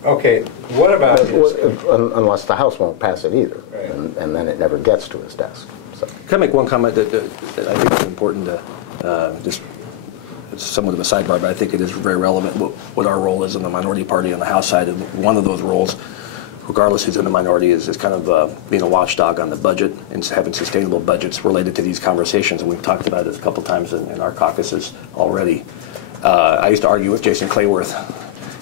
Okay. What about unless the House won't pass it either, right. and then it never gets to his desk. So. Can I make one comment that I think is important to just. It's somewhat of a sidebar, but I think it is very relevant what our role is in the minority party on the House side. And one of those roles, regardless who's in the minority, is kind of being a watchdog on the budget and having sustainable budgets related to these conversations. And we've talked about it a couple times in our caucuses already. I used to argue with Jason Clayworth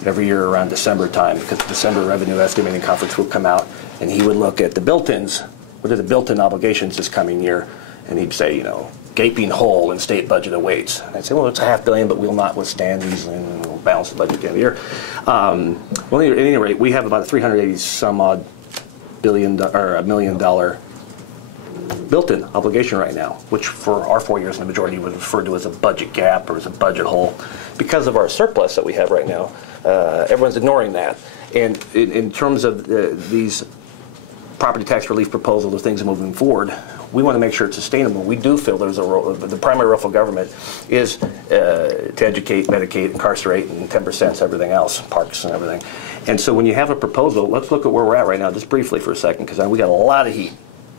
every year around December time, because the December Revenue Estimating Conference would come out, and he would look at the built-ins. What are the built-in obligations this coming year? And he'd say, you know, gaping hole in state budget awaits. And I'd say, well, it's $500 million, but we'll not withstand these, and we'll balance the budget at the end of the year. Well, at any rate, we have about a $380-some-odd $1 million built-in obligation right now, which for our 4 years in the majority was referred to as a budget gap or as a budget hole. Because of our surplus that we have right now, everyone's ignoring that. And in terms of these property tax relief proposal, the things moving forward, we want to make sure it's sustainable. We do feel there's a role, the primary role for government is to educate, medicate, incarcerate, and 10% is everything else, parks and everything. And so when you have a proposal, let's look at where we're at right now, just briefly for a second, because we got a lot of heat,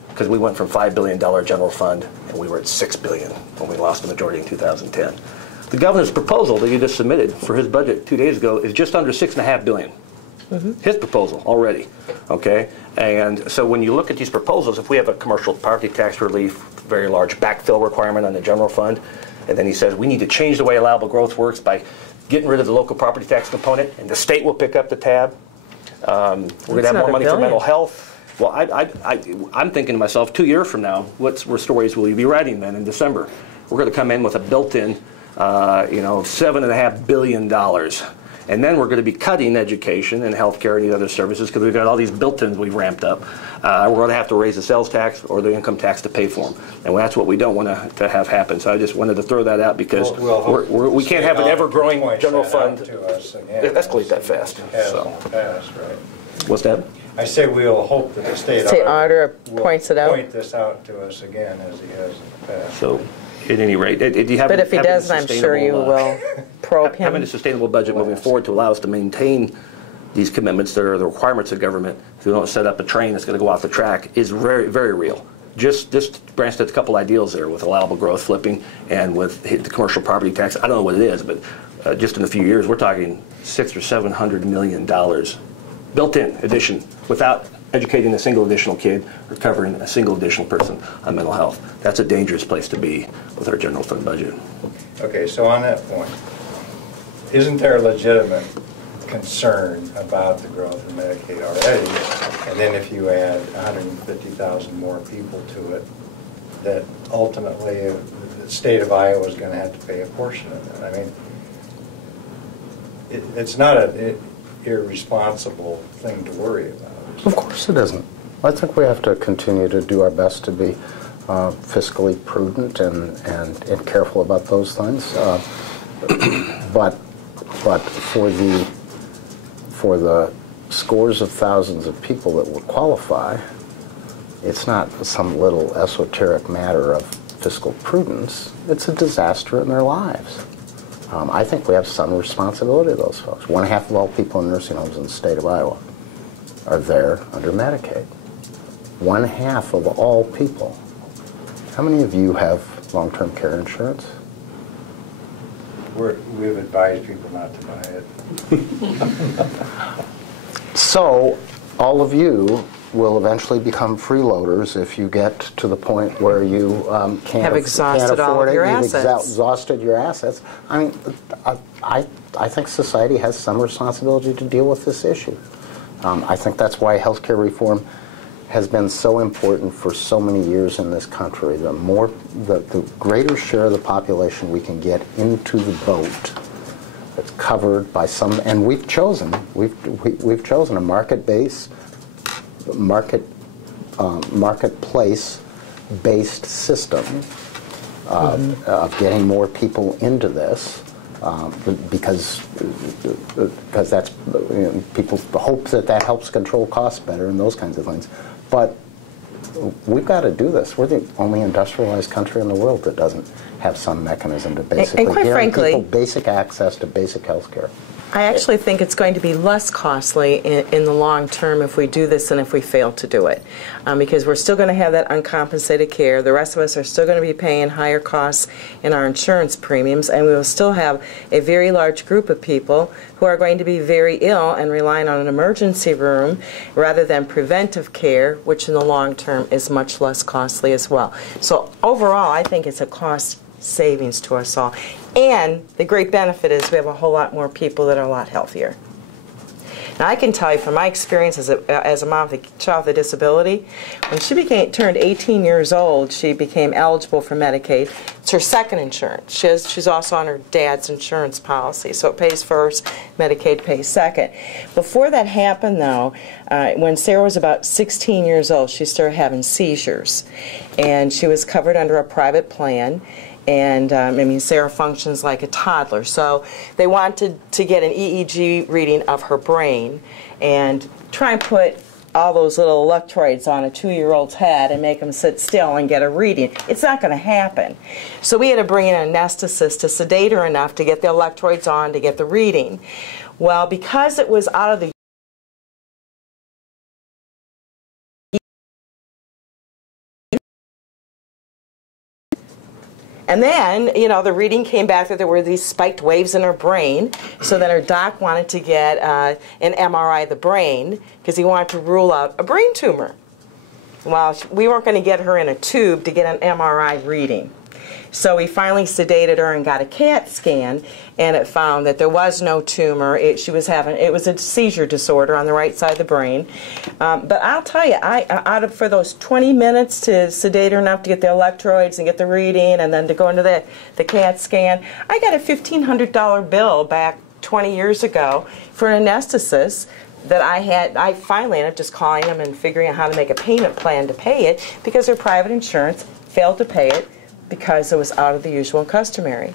because we went from $5 billion general fund, and we were at $6 billion when we lost the majority in 2010. The governor's proposal that you just submitted for his budget 2 days ago is just under $6.5 billion. His proposal already, okay? And so when you look at these proposals, if we have a commercial property tax relief, very large backfill requirement on the general fund, and then he says we need to change the way allowable growth works by getting rid of the local property tax component, and the state will pick up the tab. We're going to have more money for mental health. Well, I'm thinking to myself, 2 years from now, what stories will you be writing then in December? We're going to come in with a built-in, $7.5 billion. And then we're going to be cutting education and healthcare and these other services because we've got all these built-ins we've ramped up. We're going to have to raise the sales tax or the income tax to pay for them. And that's what we don't want to have happen. So I just wanted to throw that out because we can't have an ever-growing general fund escalate that fast. So. What's that? I say we'll hope that the state auditor points it out. Point this out to us again as he has in the past. So, at any rate, but if he doesn't, I'm sure you will probe him. Having a sustainable budget moving forward to allow us to maintain these commitments that are the requirements of government, if we don't set up a train that's going to go off the track, is very, very real. Just branched a couple ideals there with allowable growth flipping and with the commercial property tax. I don't know what it is, but just in a few years, we're talking $600 or $700 million built-in addition without educating a single additional kid or covering a single additional person on mental health. That's a dangerous place to be with our general fund budget. Okay, so on that point, isn't there a legitimate concern about the growth of Medicaid already? And then if you add 150,000 more people to it, that ultimately the state of Iowa is going to have to pay a portion of that. I mean, it's not an irresponsible thing to worry about. Of course it isn't. I think we have to continue to do our best to be fiscally prudent and careful about those things. But for the scores of thousands of people that would qualify, it's not some little esoteric matter of fiscal prudence. It's a disaster in their lives. I think we have some responsibility to those folks. 1/2 of all people in nursing homes in the state of Iowa are there under Medicaid. 1/2 of all people. How many of you have long-term care insurance? We've advised people not to buy it. So, all of you will eventually become freeloaders if you get to the point where you can't exhausted all of your assets. Exhausted your assets. I mean, I think society has some responsibility to deal with this issue. I think that's why healthcare reform has been so important for so many years in this country. The greater share of the population we can get into the boat that's covered by some, and we've chosen a marketplace-based system of getting more people into this. Because that's people hope that helps control costs better and those kinds of things. But we've got to do this. We're the only industrialized country in the world that doesn't have some mechanism to basically guarantee people basic access to basic health care. I actually think it's going to be less costly in the long term if we do this than if we fail to do it. Because we're still going to have that uncompensated care. The rest of us are still going to be paying higher costs in our insurance premiums, and we will still have a very large group of people who are going to be very ill and relying on an emergency room rather than preventive care, which in the long term is much less costly as well. So overall, I think it's a cost savings to us all. And the great benefit is we have a whole lot more people that are a lot healthier. Now, I can tell you from my experience as a mom of a child with a disability, when she turned 18 years old, she became eligible for Medicaid. It's her second insurance. She's also on her dad's insurance policy, so it pays first, Medicaid pays second. Before that happened, though, when Sarah was about 16 years old, she started having seizures, and she was covered under a private plan. And Sarah functions like a toddler. So they wanted to get an EEG reading of her brain and try and put all those little electrodes on a 2-year-old's head and make them sit still and get a reading. It's not going to happen. So we had to bring in an anesthetist to sedate her enough to get the electrodes on to get the reading. Well, because it was out of the And then, you know, the reading came back that there were these spiked waves in her brain. So then her doc wanted to get an MRI of the brain because he wanted to rule out a brain tumor. Well, we weren't going to get her in a tube to get an MRI reading. So we finally sedated her and got a CAT scan, and it found that there was no tumor. It was a seizure disorder on the right side of the brain. But I'll tell you, for those 20 minutes to sedate her enough to get the electrodes and get the reading and then to go into the CAT scan, I got a $1,500 bill back 20 years ago for an anesthetist that I finally ended up just calling them and figuring out how to make a payment plan to pay it because their private insurance failed to pay it because it was out of the usual and customary.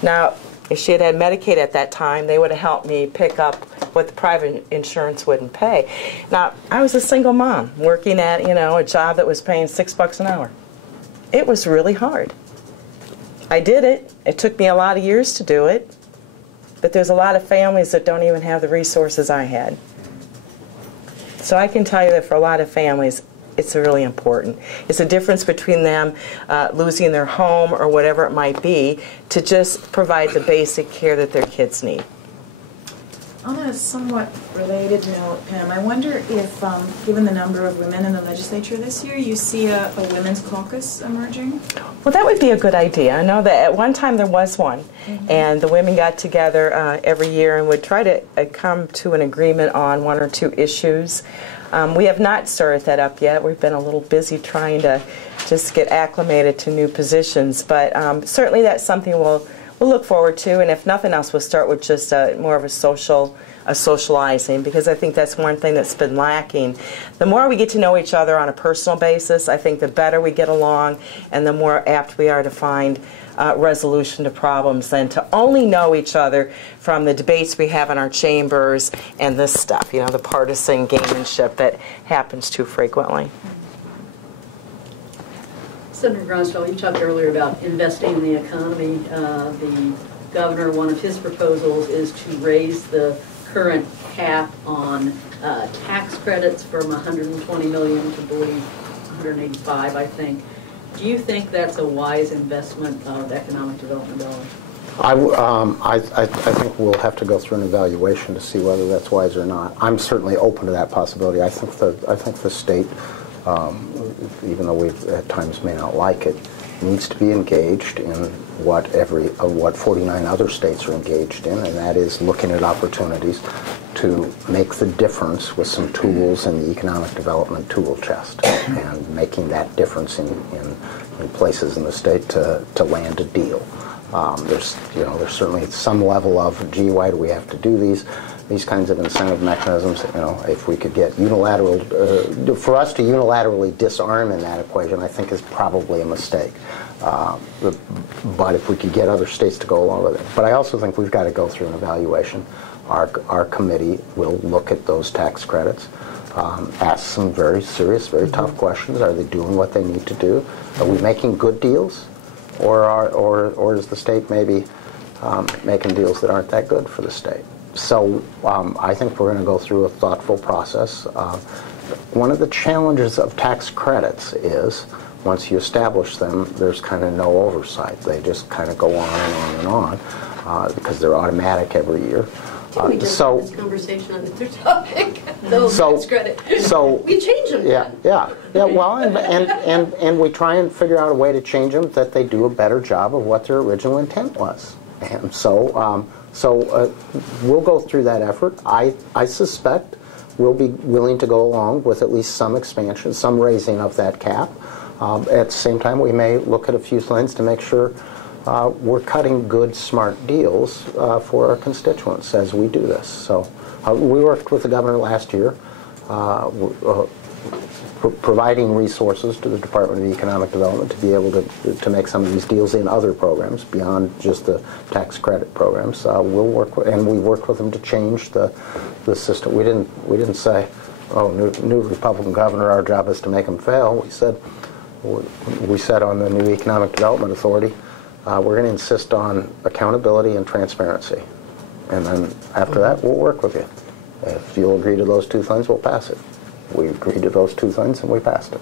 Now, if she had had Medicaid at that time, they would have helped me pick up what the private insurance wouldn't pay. Now, I was a single mom working at, you know, a job that was paying $6 an hour. It was really hard. I did it. It took me a lot of years to do it, but there's a lot of families that don't even have the resources I had. So I can tell you that for a lot of families, it's really important. It's a difference between them losing their home or whatever it might be to just provide the basic care that their kids need. On a somewhat related note, Pam, I wonder if, given the number of women in the legislature this year, you see a women's caucus emerging? Well, that would be a good idea. I know that at one time there was one, and the women got together every year and would try to come to an agreement on 1 or 2 issues. We have not started that up yet. We've been a little busy trying to just get acclimated to new positions, but certainly that's something we'll look forward to, and if nothing else, we'll start with just more of a socializing, because I think that's one thing that's been lacking. The more we get to know each other on a personal basis, I think the better we get along, and the more apt we are to find resolution to problems than to only know each other from the debates we have in our chambers and this stuff, you know, the partisan gamemanship that happens too frequently. Senator Gronsfeld, you talked earlier about investing in the economy. The governor, one of his proposals is to raise the current cap on tax credits from $120 million to, I believe, $185, I think. Do you think that's a wise investment of economic development dollars? I think we'll have to go through an evaluation to see whether that's wise or not. I'm certainly open to that possibility. I think the state, even though we at times may not like it, needs to be engaged in what 49 other states are engaged in, and that is looking at opportunities to make the difference with some tools in the economic development tool chest, and making that difference in places in the state to land a deal. There's certainly some level of, gee, why do we have to do these kinds of incentive mechanisms? You know, if we could get unilateral, for us to unilaterally disarm in that equation, I think is probably a mistake. But if we could get other states to go along with it. But I also think we've got to go through an evaluation. Our committee will look at those tax credits, ask some very serious, very tough questions. Are they doing what they need to do? Are we making good deals? Or is the state maybe making deals that aren't that good for the state? So I think we're going to go through a thoughtful process. One of the challenges of tax credits is once you establish them, there's kind of no oversight. They just kind of go on and on and on because they're automatic every year. We just had this conversation on the topic. Tax credit. So we change them. Yeah. Well, and we try and figure out a way to change them that they do a better job of what their original intent was. And so we'll go through that effort. I suspect we'll be willing to go along with at least some expansion, some raising of that cap. At the same time, we may look at a few things to make sure we're cutting good, smart deals for our constituents as we do this. So we worked with the governor last year, providing resources to the Department of Economic Development to be able to make some of these deals in other programs beyond just the tax credit programs. We'll work with, and we worked with them to change the system. We didn't say, new Republican governor, our job is to make him fail. We said on the new Economic Development Authority, we're going to insist on accountability and transparency. And then after that, we'll work with you. If you'll agree to those two things, we'll pass it. We agreed to those two things, and we passed it.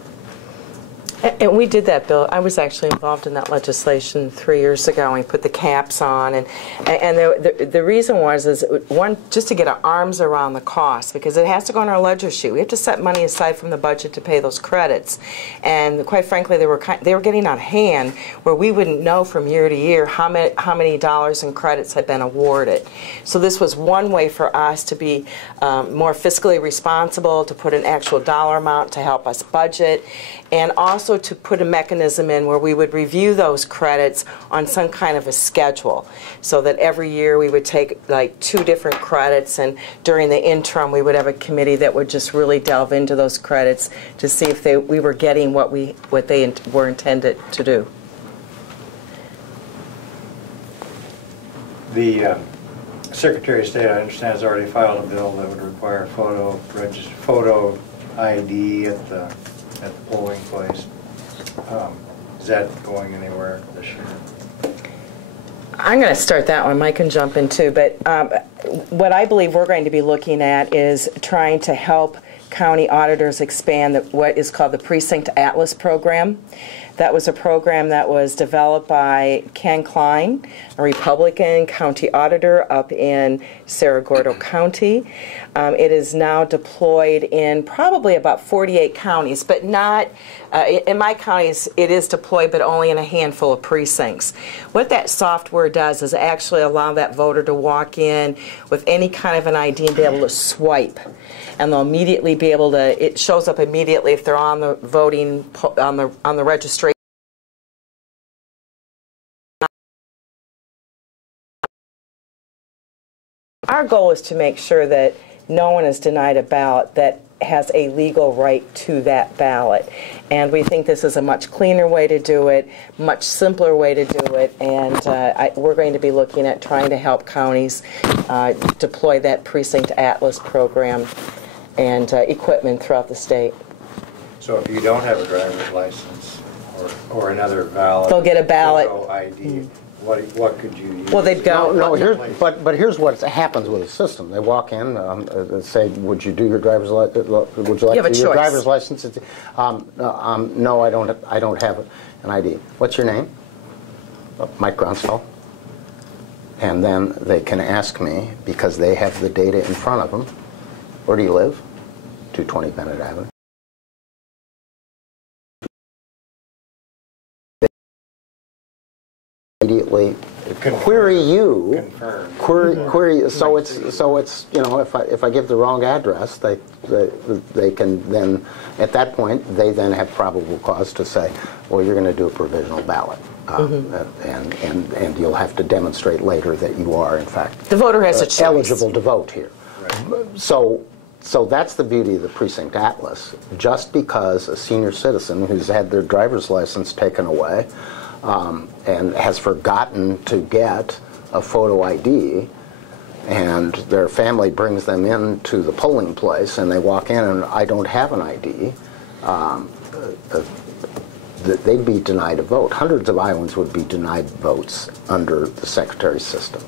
And we did that, Bill. I was actually involved in that legislation 3 years ago, and we put the caps on. And the reason was, one, just to get our arms around the cost, because it has to go on our ledger sheet. We have to set money aside from the budget to pay those credits. And quite frankly, they were getting out of hand, where we wouldn't know from year to year how many dollars in credits had been awarded. So this was one way for us to be more fiscally responsible, to put an actual dollar amount to help us budget, and also to put a mechanism in where we would review those credits on some kind of a schedule, so that every year we would take like 2 different credits, and during the interim we would have a committee that would just really delve into those credits to see if we were getting what they were intended to do. The Secretary of State, I understand, has already filed a bill that would require photo ID at the polling place. Is that going anywhere this year? I'm going to start that one. Mike can jump in too. But what I believe we're going to be looking at is trying to help county auditors expand what is called the Precinct Atlas program. That was a program that was developed by Ken Klein, a Republican county auditor up in Cerro Gordo County. It is now deployed in probably about 48 counties, but not, in my counties it is deployed, but only in a handful of precincts. What that software does is actually allow that voter to walk in with any kind of an ID and be able to swipe. And they'll immediately be able to, it shows up immediately if they're on the voting, on the registration. Our goal is to make sure that no one is denied a ballot that has a legal right to that ballot. And we think this is a much cleaner way to do it, much simpler way to do it, and we're going to be looking at trying to help counties deploy that Precinct Atlas program and equipment throughout the state. So if you don't have a driver's license or another valid they'll get a ballot. photo ID, what could you use? Well, they'd go. But here's what happens with the system. They walk in, say, "Would you do your driver's license? Would you like to do your driver's license?" No, I don't have an ID. What's your name? Mike Grunstall. And then they can ask me, because they have the data in front of them, where do you live? 220 Bennett Avenue. Immediately query you. Query. So it's if I give the wrong address, they can then, at that point, they then have probable cause to say, well, you're going to do a provisional ballot, and you'll have to demonstrate later that you are in fact the voter has a choice. Eligible to vote here. Right. So that's the beauty of the Precinct Atlas. Just because a senior citizen who's had their driver's license taken away and has forgotten to get a photo ID, and their family brings them into the polling place and they walk in and I don't have an ID, they'd be denied a vote. Hundreds of Iowans would be denied votes under the Secretary's system.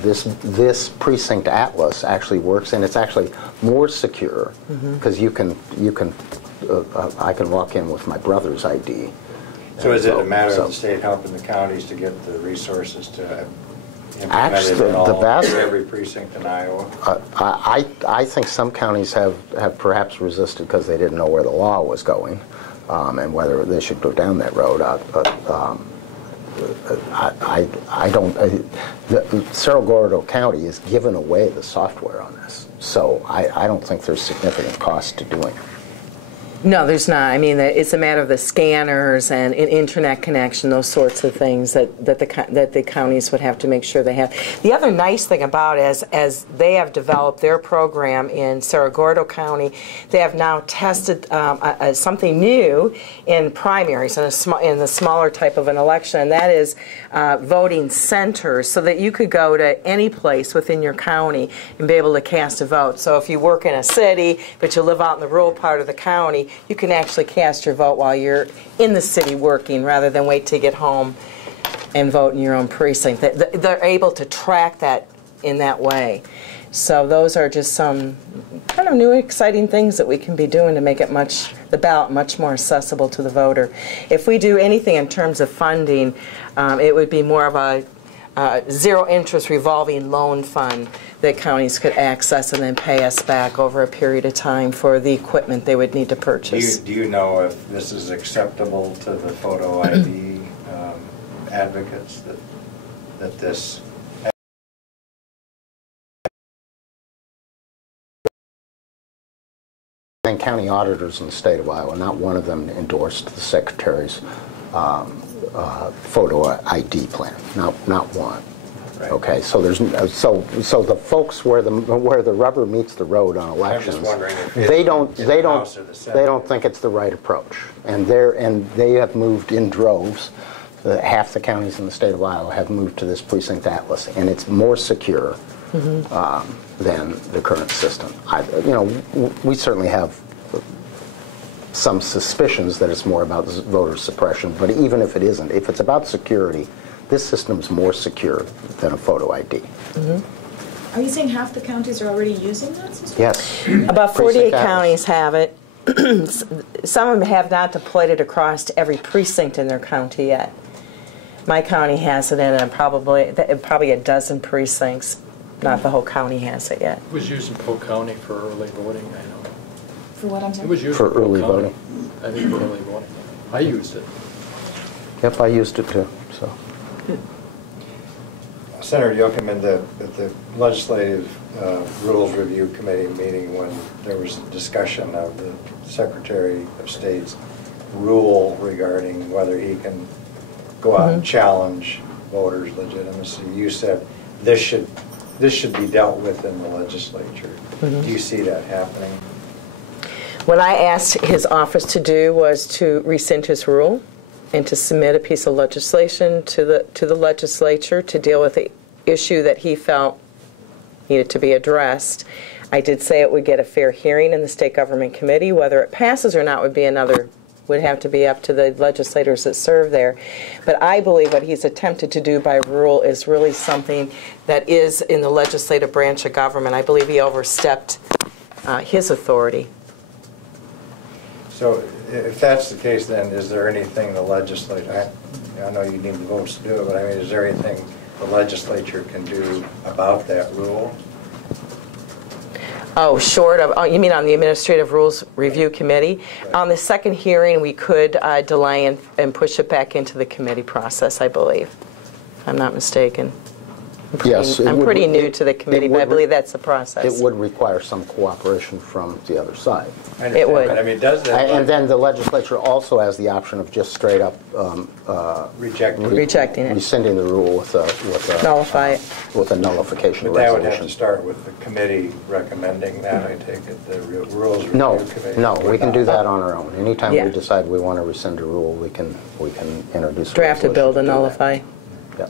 This Precinct Atlas actually works, and it's actually more secure because I can walk in with my brother's ID. So is it a matter of the state helping the counties to get the resources to implement it in every precinct in Iowa? I think some counties have perhaps resisted because they didn't know where the law was going and whether they should go down that road. I don't. Cerro Gordo County has given away the software on this, so I don't think there's significant cost to doing it. No, there's not. I mean, it's a matter of the scanners and an internet connection, those sorts of things that the counties would have to make sure they have. The other nice thing about it, as they have developed their program in Cerro Gordo County, they have now tested something new in primaries in the smaller type of an election, and that is voting centers, so that you could go to any place within your county and be able to cast a vote. So if you work in a city, but you live out in the rural part of the county, you can actually cast your vote while you're in the city working, rather than wait to get home and vote in your own precinct. They're able to track that in that way. So those are just some kind of new exciting things that we can be doing to make it the ballot much more accessible to the voter. If we do anything in terms of funding, it would be more of a zero interest revolving loan fund that counties could access and then pay us back over a period of time for the equipment they would need to purchase. Do you know if this is acceptable to the photo ID advocates that this? And county auditors in the state of Iowa, not one of them endorsed the secretary's photo ID plan. Not one. Right. Okay, so there's so the folks where the rubber meets the road on elections, they don't think it's the right approach, and they have moved in droves. Half the counties in the state of Iowa have moved to this precinct atlas, and it's more secure than the current system. We certainly have some suspicions that it's more about voter suppression, but even if it isn't, if it's about security, this system's more secure than a photo ID. Are you saying half the counties are already using that system? Yes. About 48 counties have it. Some of them have not deployed it across to every precinct in their county yet. My county has it in probably a dozen precincts. Not the whole county has it yet. It was used in Polk County for early voting, I know. For what, I'm sorry? It was used for in Polk early County. voting. I think for early voting. I used it. Yep, I used it too. So. Senator Yoakum, at the Legislative Rules Review Committee meeting, when there was a discussion of the Secretary of State's rule regarding whether he can go out and challenge voters' legitimacy, you said this should be dealt with in the legislature. Do you see that happening? What I asked his office to do was to rescind his rule and to submit a piece of legislation to the legislature to deal with the issue that he felt needed to be addressed. I did say it would get a fair hearing in the state government committee. Whether it passes or not would have to be up to the legislators that serve there. But I believe what he's attempted to do by rule is really something that is in the legislative branch of government. I believe he overstepped his authority. So if that's the case, then is there anything the legislature, I know you need the votes to do it, but I mean, is there anything the legislature can do about that rule? Oh, short of, you mean on the Administrative Rules Review Committee? Right. On the second hearing, we could delay and push it back into the committee process, I believe, if I'm not mistaken. I'm pretty new to the committee, but I believe that's the process. It would require some cooperation from the other side. It would. But I mean, does that? And then the legislature also has the option of just straight up rejecting it, rescinding the rule with a nullify it with a nullification but resolution. That would have to start with the committee recommending that. I take it the rules review committee. No, we can do that on our own. Anytime we decide we want to rescind a rule, we can introduce draft a bill to nullify. Yeah.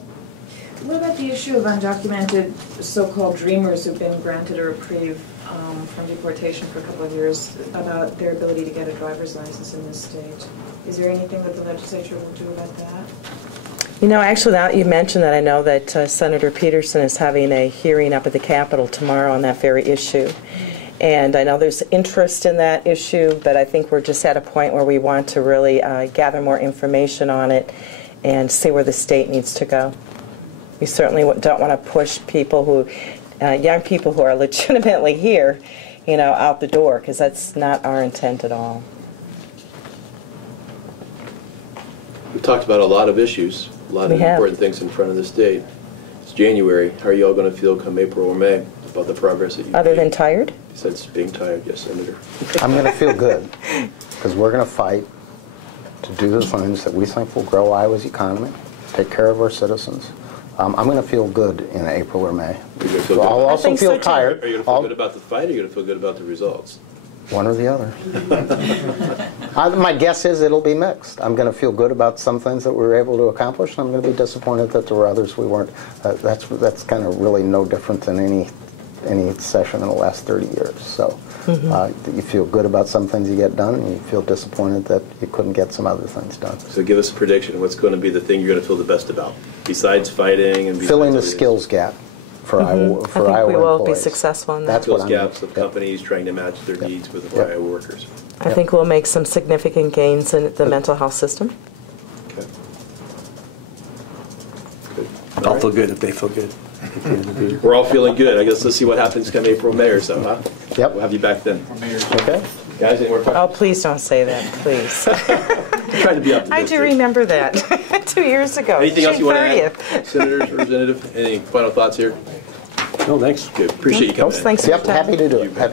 What about the issue of undocumented so-called dreamers who've been granted a reprieve from deportation for a couple of years, about their ability to get a driver's license in this state? Is there anything that the legislature will do about that? You know, actually, now you mentioned that, I know that Senator Peterson is having a hearing up at the Capitol tomorrow on that very issue. And I know there's interest in that issue, but I think we're just at a point where we want to really gather more information on it and see where the state needs to go. We certainly don't want to push people who, young people who are legitimately here, out the door, because that's not our intent at all. We've talked about a lot of issues, a lot of important things in front of the state. It's January. How are you all going to feel come April or May? about the progress that you've Other made? than tired? Besides being tired, yes, Senator. I'm going to feel good because we're going to fight to do the things that we think will grow Iowa's economy, take care of our citizens. I'm going to feel good in April or May. Are you going to feel good? I'll also think so, feel too. tired. Are you going to feel good about the fight, or are you going to feel good about the results? One or the other. My guess is it'll be mixed. I'm going to feel good about some things that we were able to accomplish, and I'm going to be disappointed that there were others we weren't. That's kind of really no different than any session in the last 30 years. So you feel good about some things you get done, and you feel disappointed that you couldn't get some other things done. So give us a prediction. What's going to be the thing you're going to feel the best about, besides fighting and besides Filling the everything? skills gap for Iowa, I think Iowa we will be employees. successful in that. That's what Those I'm- gaps of companies trying to match their needs with Iowa workers. I think we'll make some significant gains in the mental health system. Okay. Good. I'll feel good if they feel good. We're all feeling good. I guess let's see what happens come April, May or so, huh? Yep. We'll have you back then. Okay. Guys, any more Oh, questions? please don't say that, please. Trying to be optimistic. I do remember that 2 years ago. Anything else you June want to 30th. add, Senators, Representative? Any final thoughts here? No, thanks. Good. Appreciate you coming in. Thanks for your Yep. time. Happy to do it. Happy